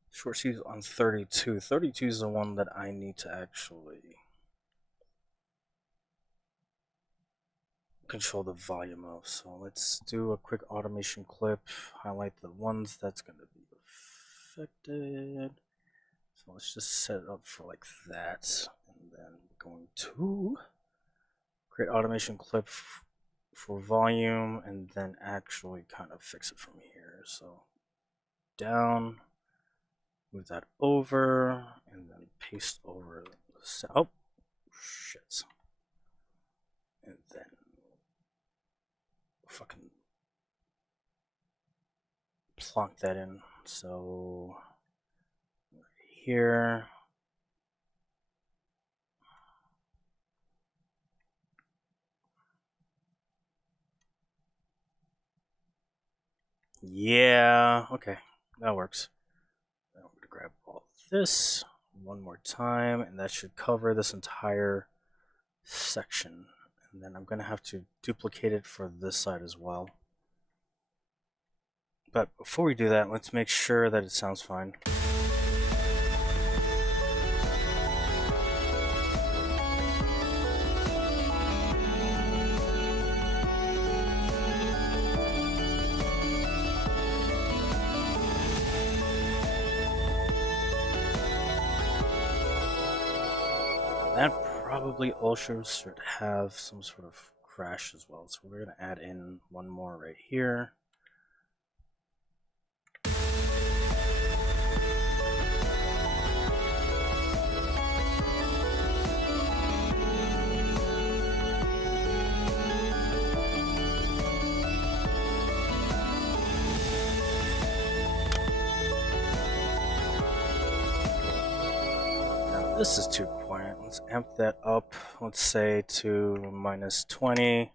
short C's on 32. 32 is the one that I need to actually control the volume of. So let's do a quick automation clip, highlight the ones that's going to be affected. So let's just set it up for like that, and then we're going to create automation clip for volume, and then actually kind of fix it from here. So down, move that over, and then paste over the oh shit, and then fucking plonk that in. So here, yeah, okay, that works. Now we're gonna grab all this one more time, and that should cover this entire section. And then I'm gonna have to duplicate it for this side as well. But before we do that, let's make sure that it sounds fine. That probably also should have some sort of crash as well. So we're gonna add in one more right here. Now this is too quiet. Let's amp that up. Let's say to -20.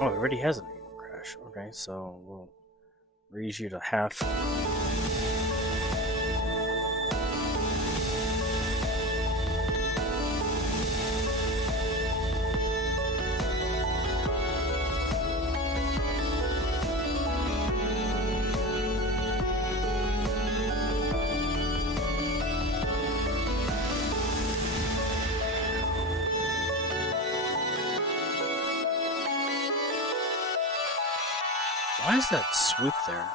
Oh, it already has an even crash. Okay, so we'll raise you to half. Why is that swoop there?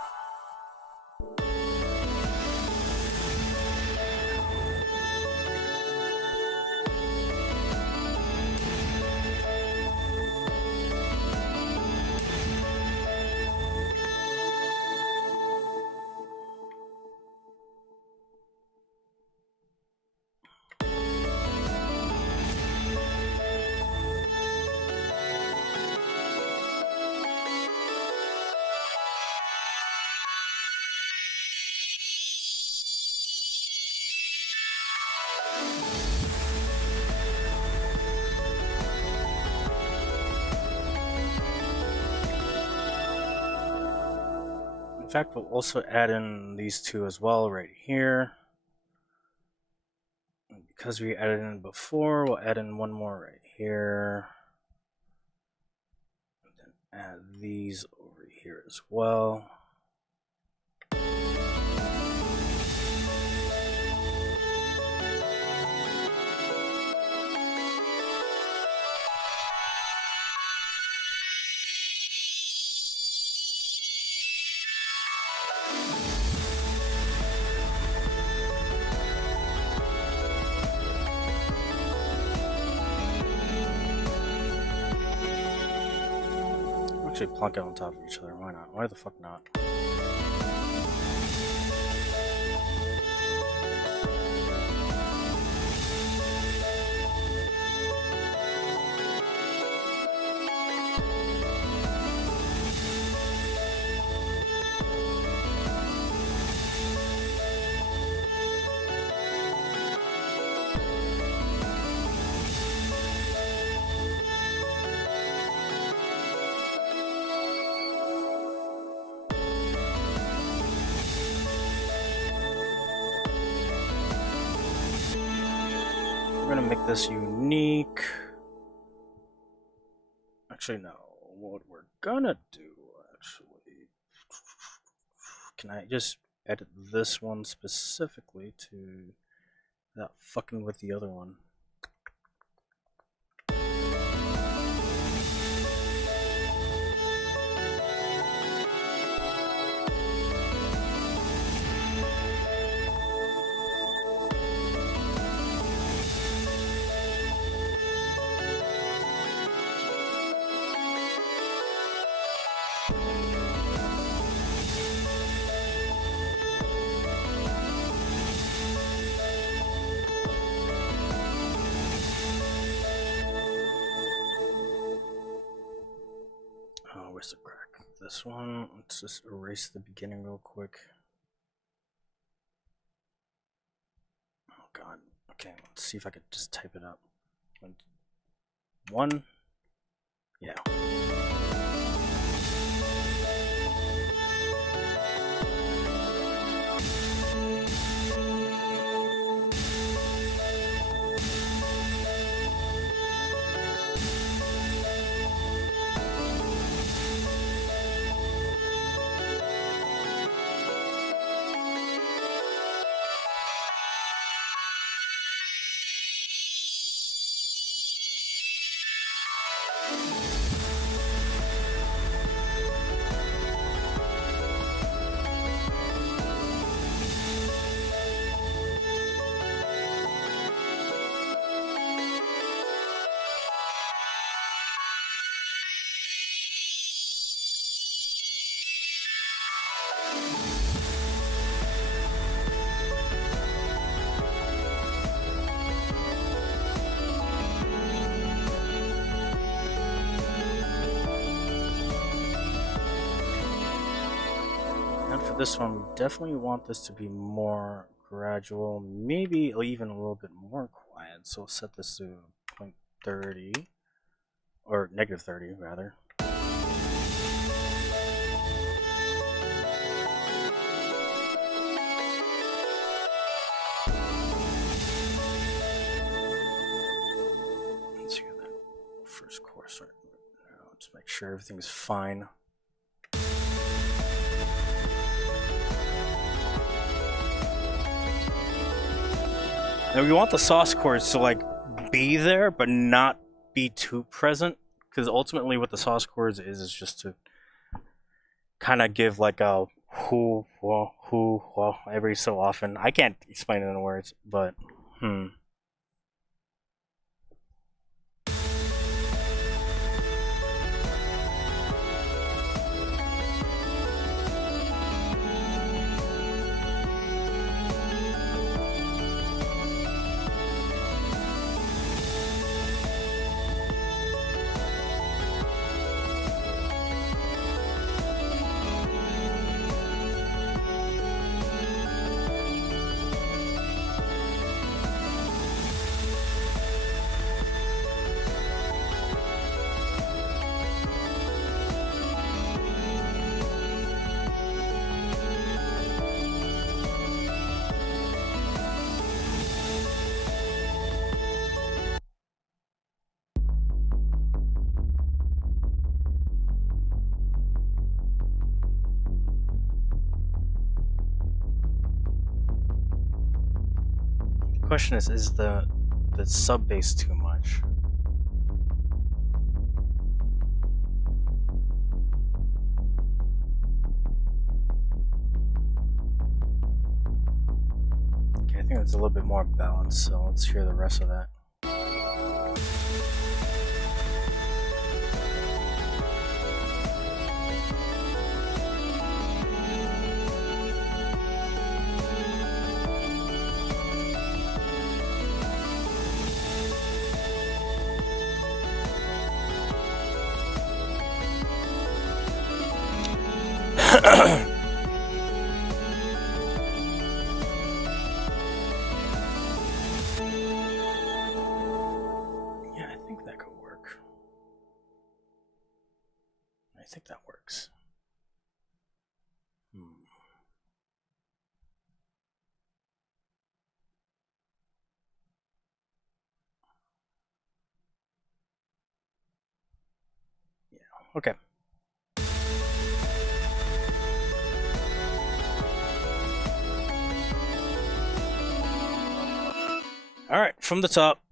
In fact, we'll also add in these two as well right here. And because we added in before, we'll add in one more right here. And then add these over here as well. Actually plunk it on top of each other. Why not? Why the fuck not? We're gonna make this unique. Actually, no. What we're gonna do, actually, can I just edit this one specifically to without fucking with the other one? Where's the crack? This one. Let's just erase the beginning real quick. Oh god. Okay, let's see if I could just type it up. One. Yeah. For this one, we definitely want this to be more gradual, maybe even a little bit more quiet. So we'll set this to 0.30 or negative 30 rather. Let's hear that first chorus right now. Just make sure everything's fine. And we want the sauce chords to like be there, but not be too present, because ultimately what the sauce chords is just to kind of give like a who, every so often. I can't explain it in words, but question is the sub bass too much? Okay, I think it's a little bit more balanced, so let's hear the rest of that. Yeah, I think that could work. I think that works. Yeah, okay. All right, from the top.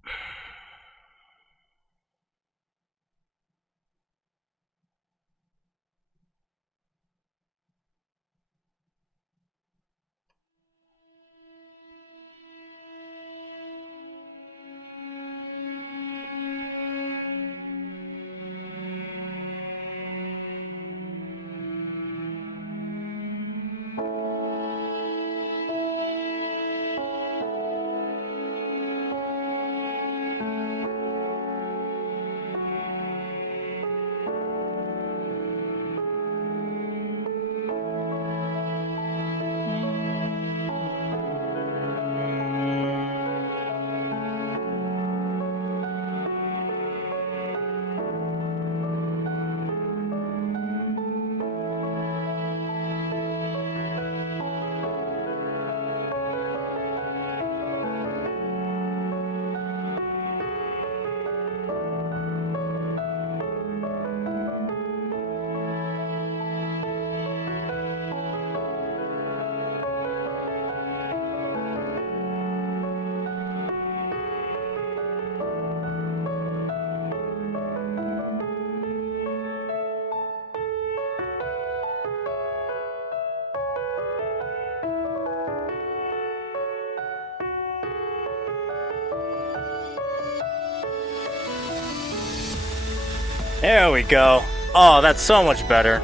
There we go. Oh, that's so much better.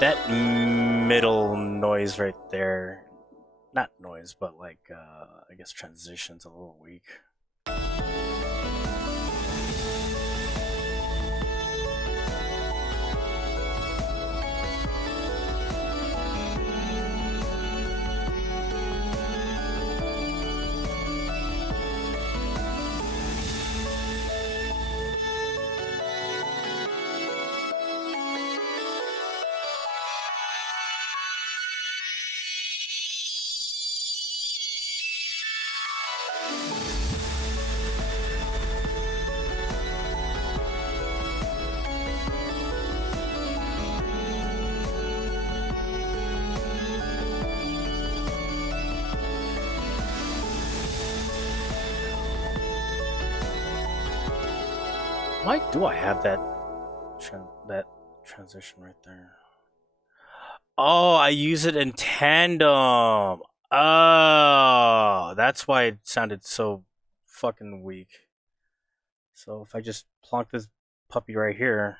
That middle noise right there, not noise, but like, I guess transition's a little weak. Why do I have that transition right there? Oh, I use it in tandem. Oh, that's why it sounded so fucking weak. So if I just plonk this puppy right here,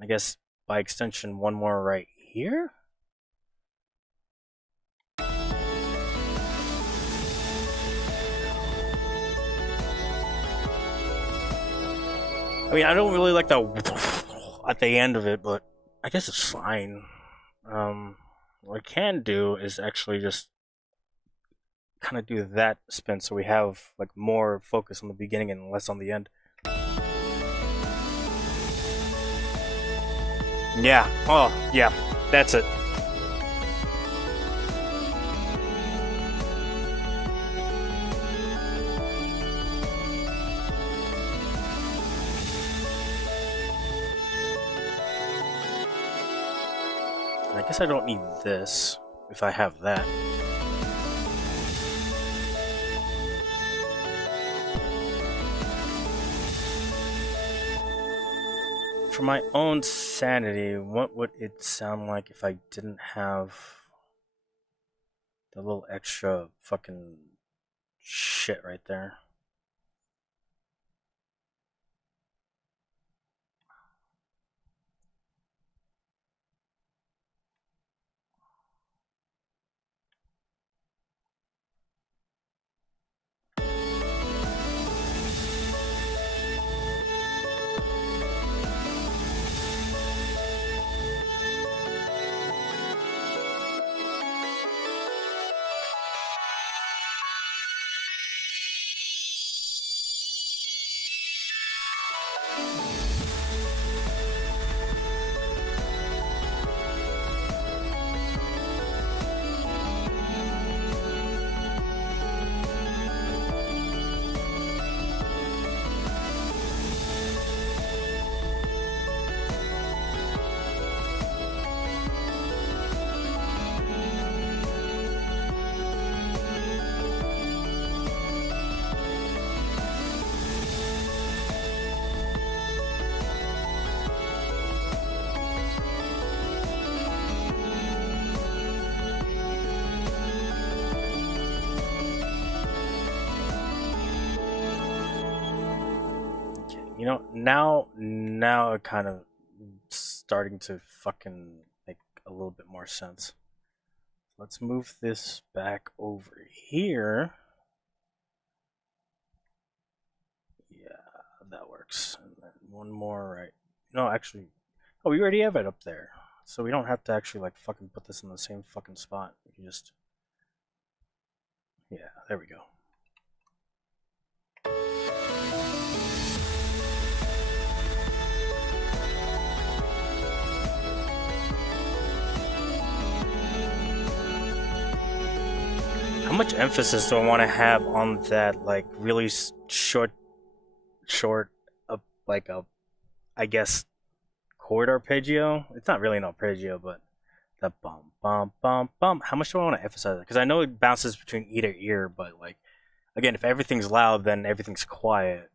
I guess by extension one more right here? I mean, I don't really like the at the end of it, but I guess it's fine. What I can do is actually just kind of do that spin so we have like more focus on the beginning and less on the end. Yeah, oh, yeah, that's it. guess I don't need this if I have that. For my own sanity, what would it sound like if I didn't have the little extra fucking shit right there? You know, now it kind of starting to fucking make a little bit more sense. Let's move this back over here. Yeah, that works. And then one more, right? No, actually, oh, we already have it up there, so we don't have to actually like fucking put this in the same fucking spot. We can just, yeah, there we go. How much emphasis do I want to have on that, like, really short, like a, I guess, chord arpeggio? It's not really an arpeggio, but the bum, bum, bum, bum. How much do I want to emphasize that? Because I know it bounces between ear to ear, but, like, again, if everything's loud, then everything's quiet.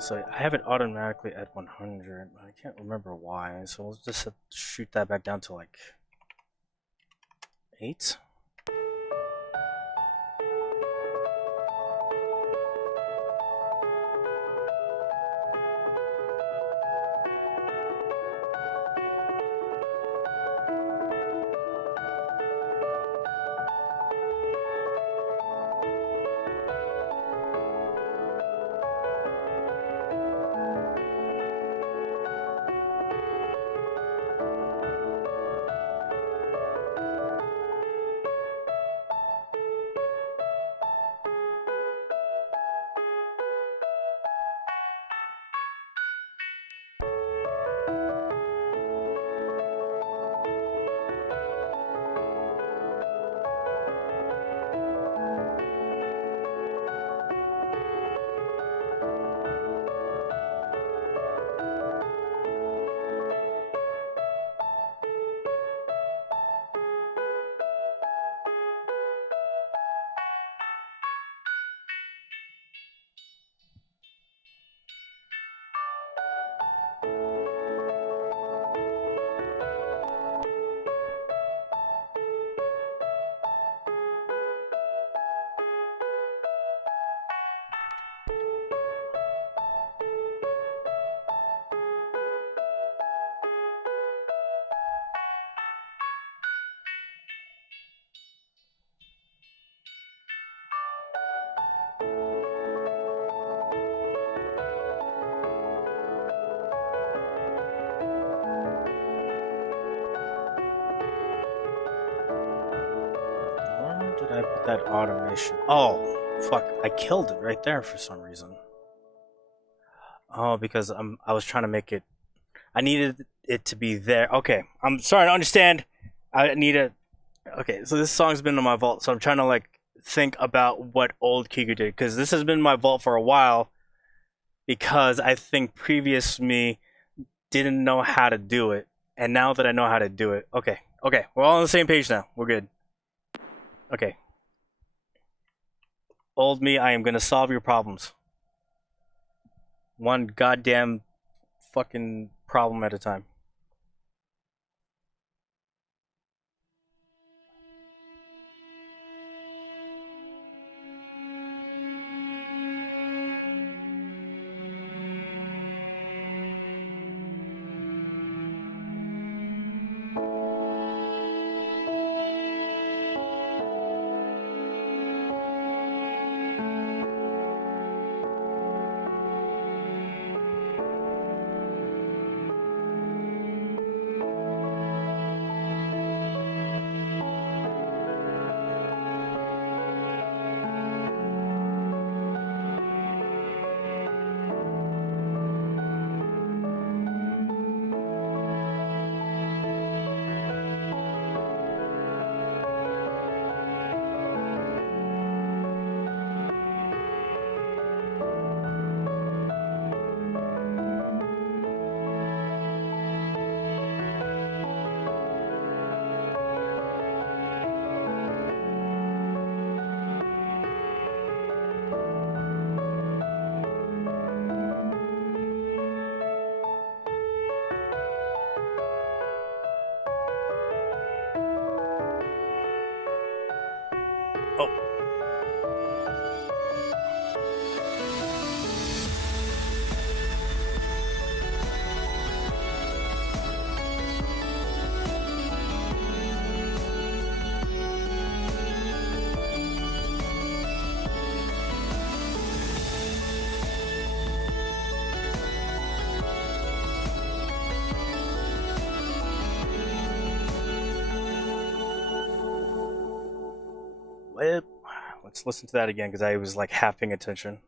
So I have it automatically at 100, but I can't remember why. So we'll just shoot that back down to like 8. Where did I put that automation? Oh, Fuck, I killed it right there for some reason. Oh, because I was trying to make it. I needed it to be there. Okay, I'm starting to understand. I need a. Okay, so this song's been in my vault, so I'm trying to like think about what old Kiku did because this has been in my vault for a while. Because I think previous me didn't know how to do it, and now that I know how to do it, okay, we're all on the same page now. We're good. Okay, old me, I am gonna solve your problems, one goddamn fucking problem at a time. Oh, well, let's listen to that again because I was like half paying attention.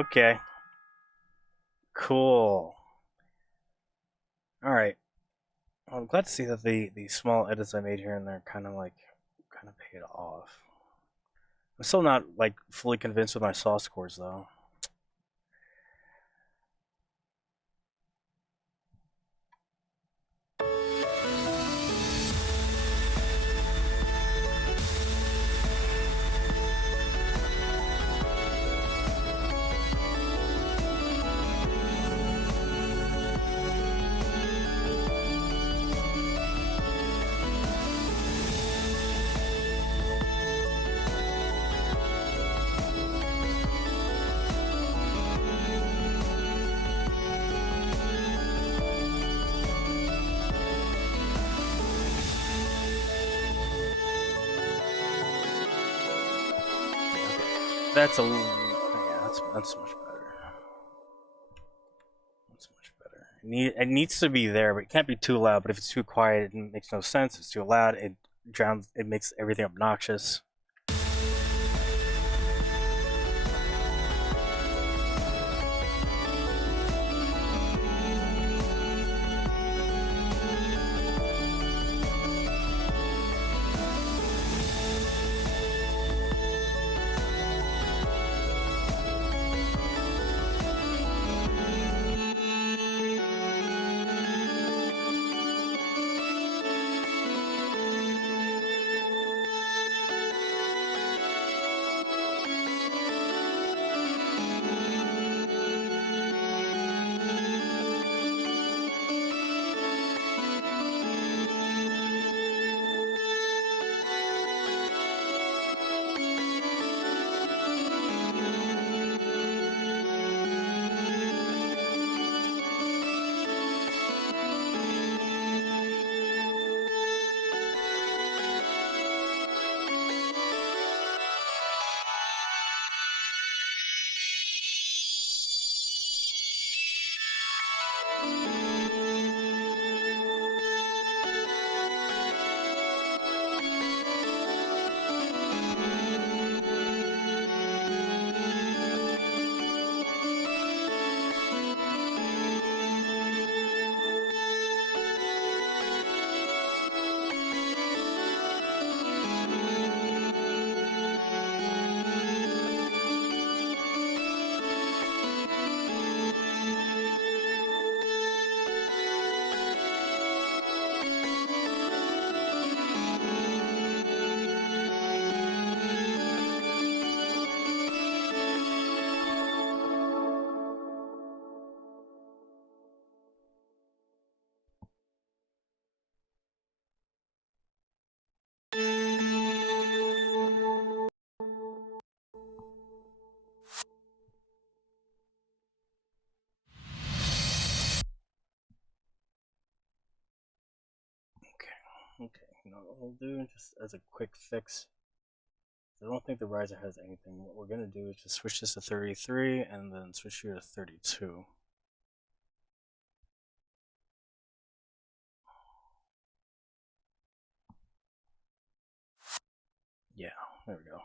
Okay. Cool. All right. Well, I'm glad to see that the small edits I made here and there kind of paid off. I'm still not like fully convinced with my sauce chords though. That's a yeah. That's much better. That's much better. It needs to be there, but it can't be too loud. But if it's too quiet, it makes no sense. If it's too loud, it drowns. It makes everything obnoxious. Okay. You know what we'll do just as a quick fix. I don't think the riser has anything. What we're gonna do is just switch this to 33 and then switch here to 32. Yeah, there we go.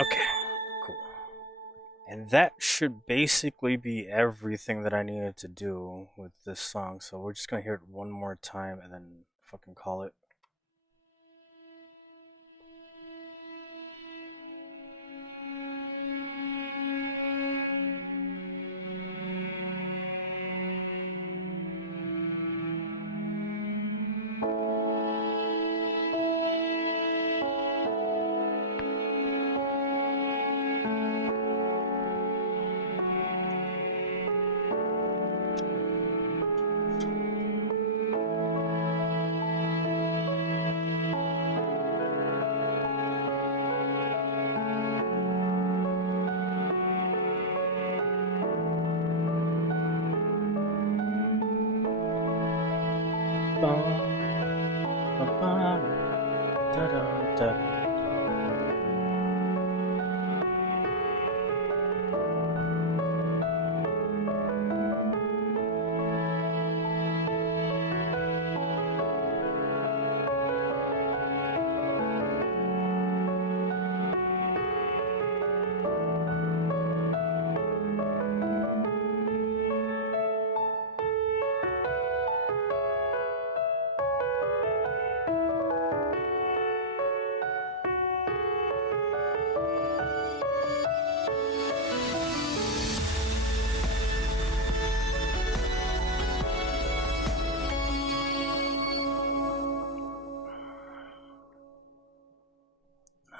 Okay, cool. And that should basically be everything that I needed to do with this song. So we're just gonna hear it one more time and then fucking call it.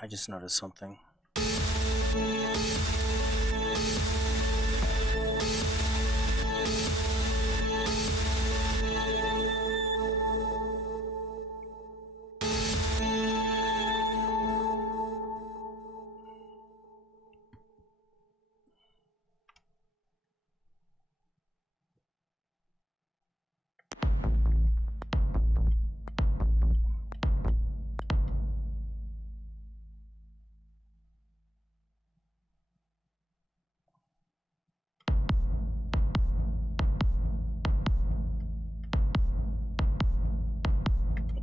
I just noticed something.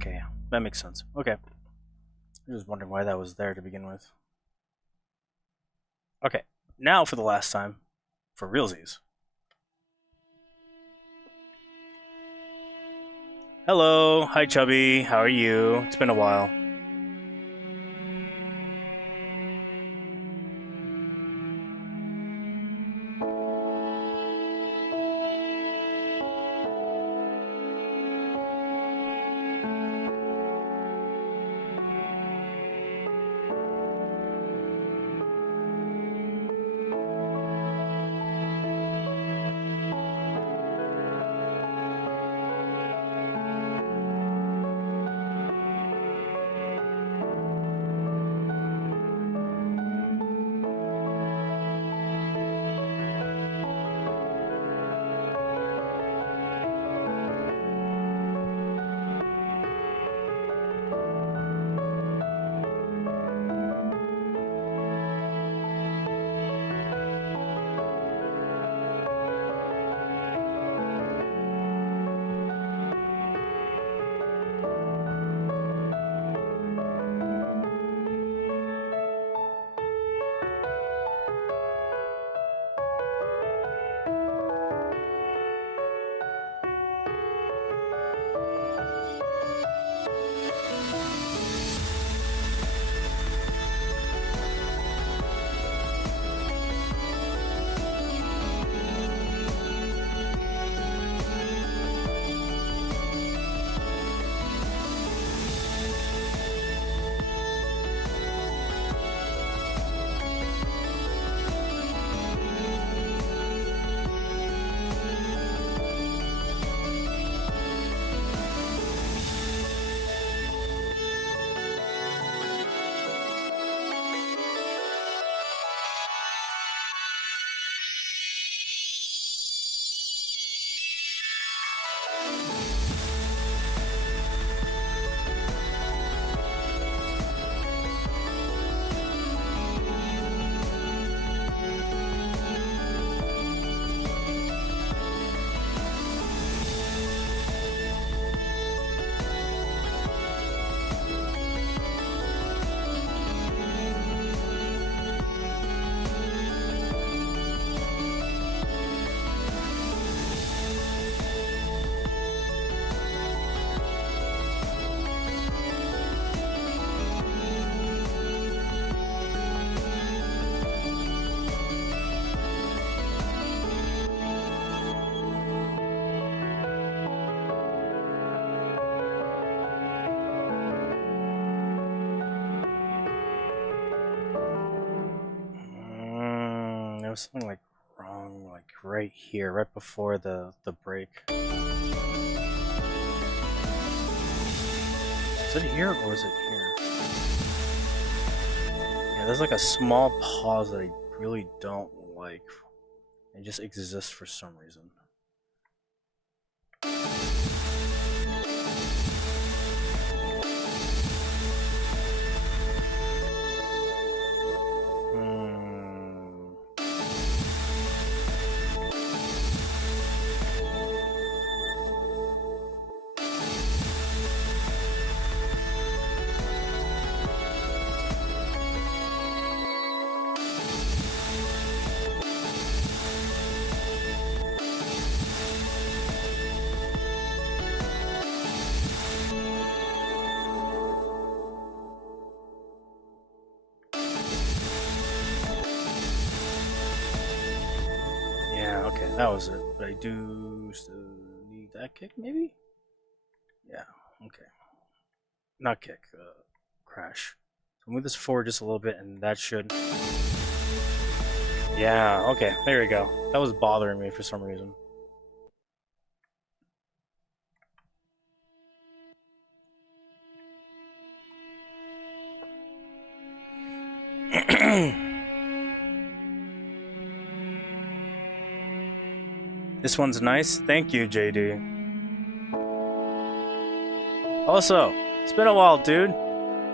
Okay, that makes sense. Okay. I was wondering why that was there to begin with. Okay, now for the last time, for realsies. Hello, hi Chubby, how are you? It's been a while. There was something like wrong, like right here, right before the break. Is it here or is it here? Yeah, there's like a small pause that I really don't like. It just exists for some reason. Okay, that was it. But I do still need that kick, maybe? Yeah, okay. Not kick, crash. move this forward just a little bit, and that should... Yeah, okay, there we go. That was bothering me for some reason. This one's nice. Thank you, JD. Also, it's been a while, dude.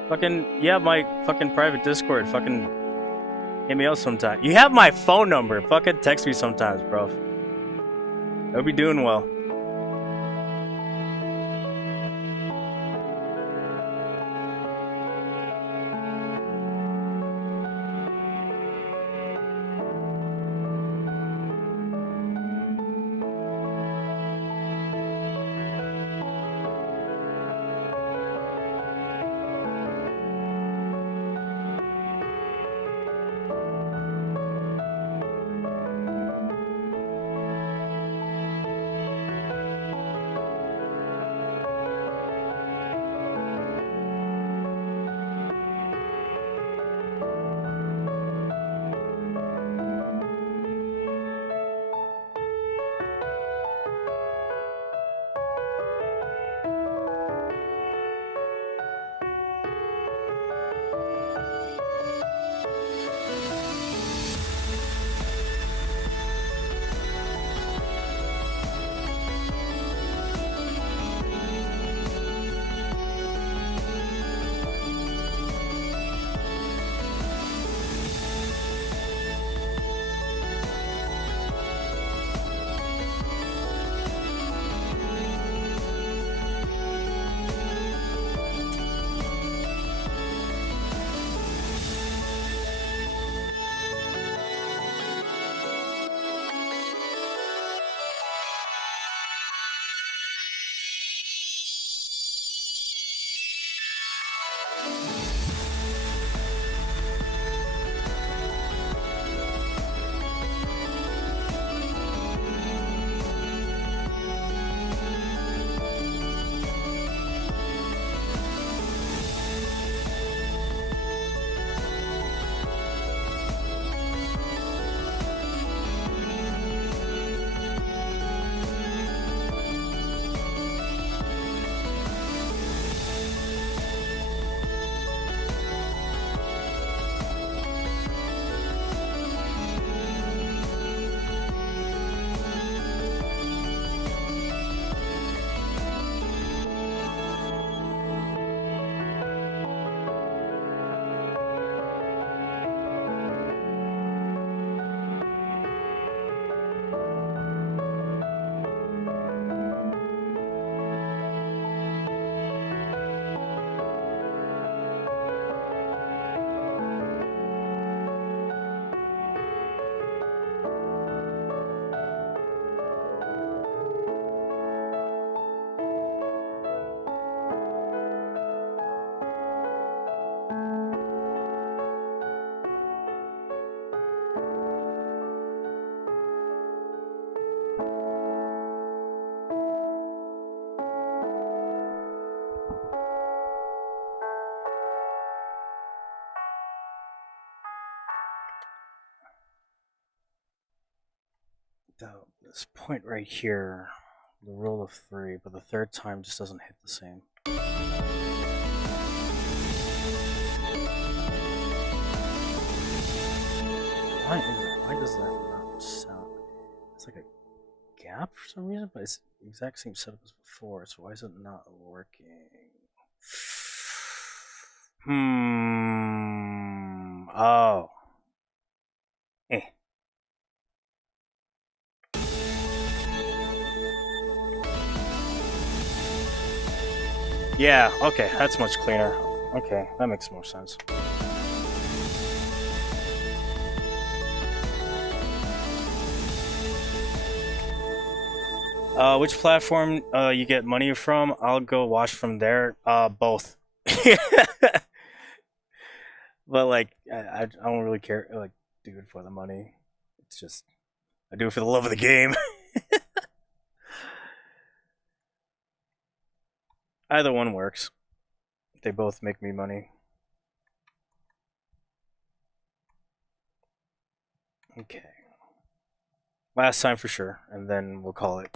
Fucking, you have my fucking private Discord. Fucking hit me up sometime. You have my phone number. Fucking text me sometimes, bro. I'll be doing well. This point right here, the rule of 3, but the third time just doesn't hit the same. Why is that? Why does that not sound? It's like a gap for some reason, but it's the exact same setup as before, so why is it not working? Oh. Eh. Yeah, okay, that's much cleaner. Okay, that makes more sense. Which platform you get money from? I'll go watch from there. Both. But like, I don't really care. Like, do it for the money. It's just I do it for the love of the game. Either one works. They both make me money. Okay. Last time for sure, and then we'll call it.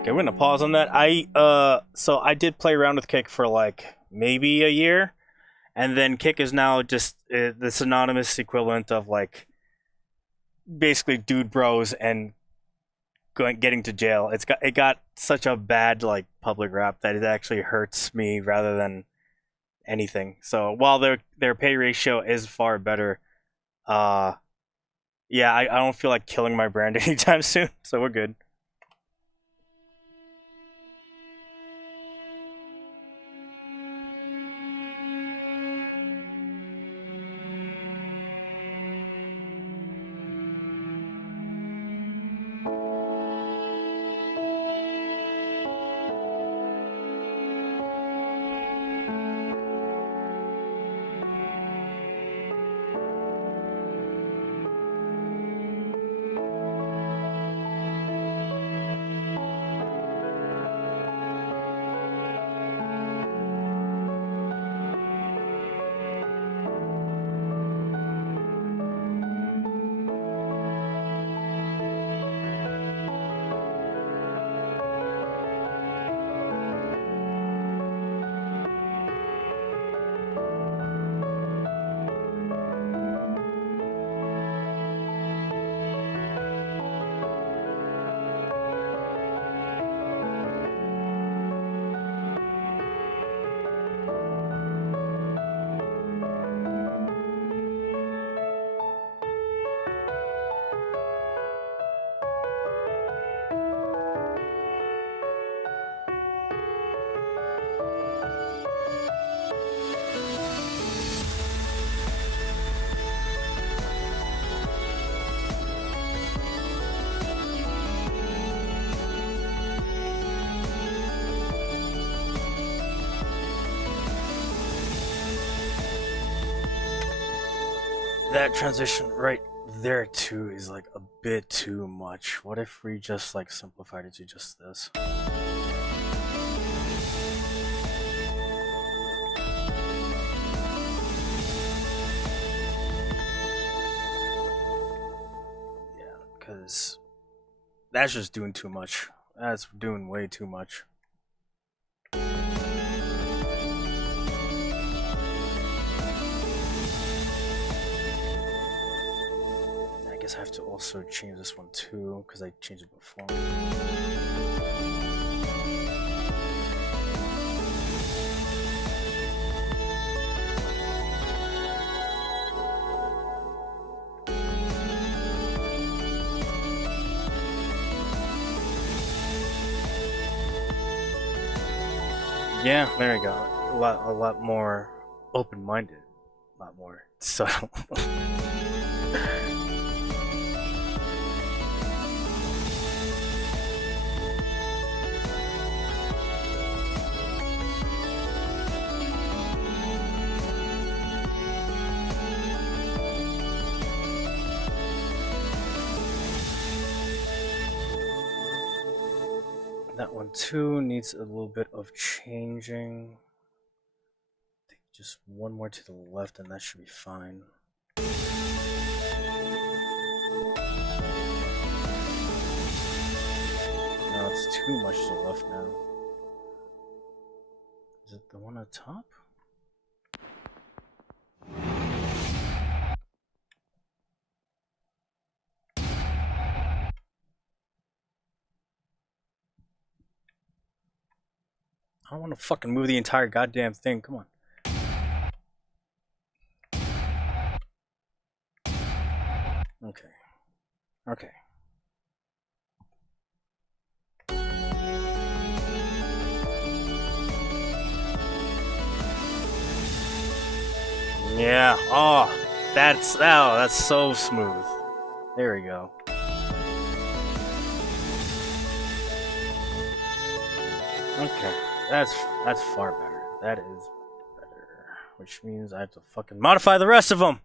Okay, we're gonna pause on that. So I did play around with Kick for like maybe a year, and then Kick is now just the synonymous equivalent of like basically dude bros and getting to jail. It got such a bad like public rap that it actually hurts me rather than anything. So while their pay ratio is far better, uh, yeah, I don't feel like killing my brand anytime soon. So we're good. That transition right there too is like a bit too much. What if we just like simplified it to just this? Yeah, because that's just doing too much. That's doing way too much. I guess I have to also change this one too, because I changed it before. Yeah, there you go. A lot more open-minded, a lot more subtle. That one too needs a little bit of changing. I think just one more to the left and that should be fine. No, it's too much to the left now. Is it the one on top? I don't want to fucking move the entire goddamn thing. Come on. Okay. Okay. Yeah. Oh, that's so smooth. There we go. Okay. That's far better. That is better. which means I have to fucking modify the rest of them.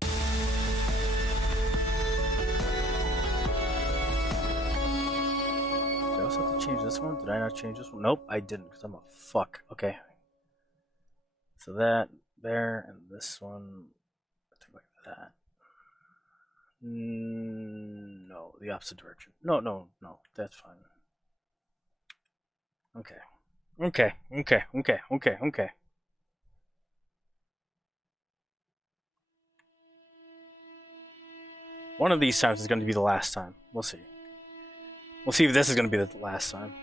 Did I also have to change this one? Did I not change this one? Nope, I didn't, because I'm a fuck. Okay. So that, there, and this one, like that. No, the opposite direction. No, that's fine. Okay. One of these times is going to be the last time. We'll see. We'll see if this is going to be the last time.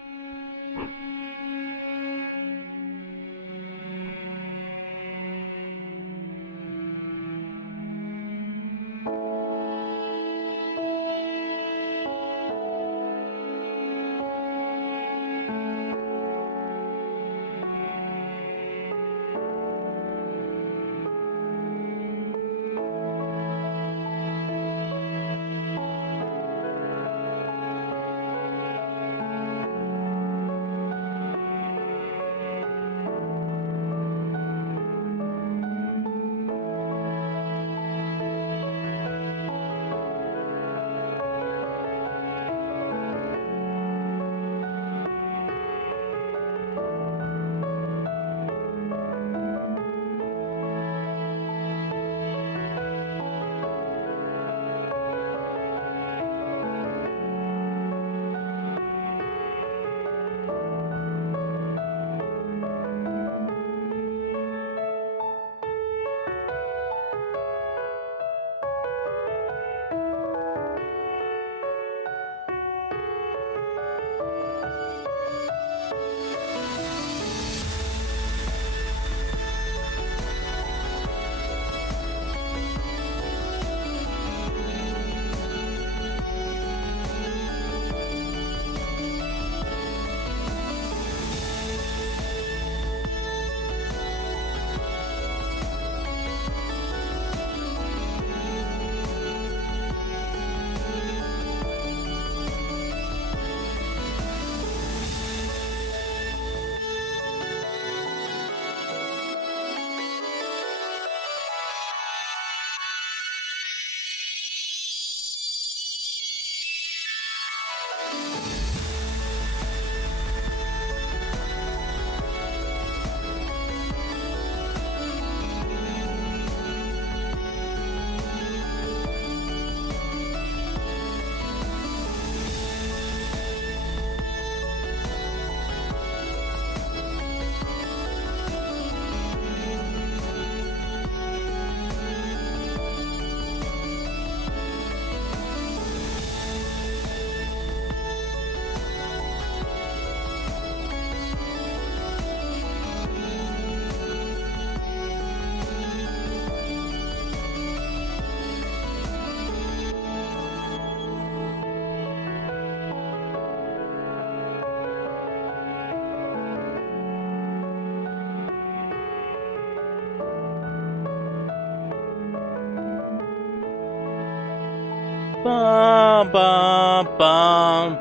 Bum bum bum,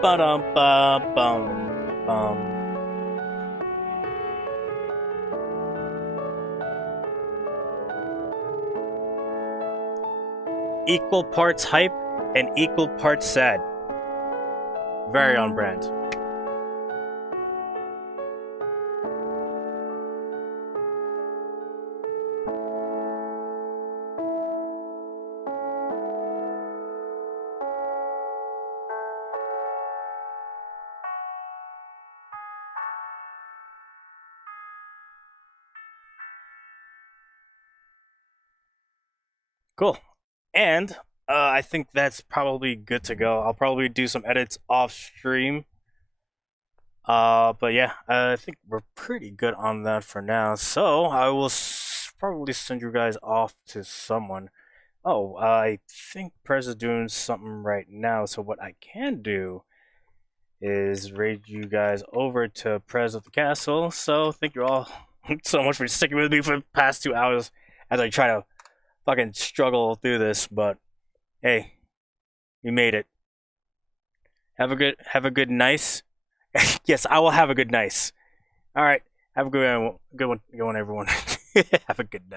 ba-dum bum bum bum. Equal parts hype and equal parts sad. Very on brand. Cool. And I think that's probably good to go. I'll probably do some edits off stream. But yeah, I think we're pretty good on that for now. So I will probably send you guys off to someone. Oh, I think Prez is doing something right now. So what I can do is raid you guys over to Prez of the Castle. So thank you all so much for sticking with me for the past 2 hours as I try to fucking struggle through this, but hey, we made it. Have a good nice Yes, I will have a good night. All right. Have a good one, everyone. Have a good night.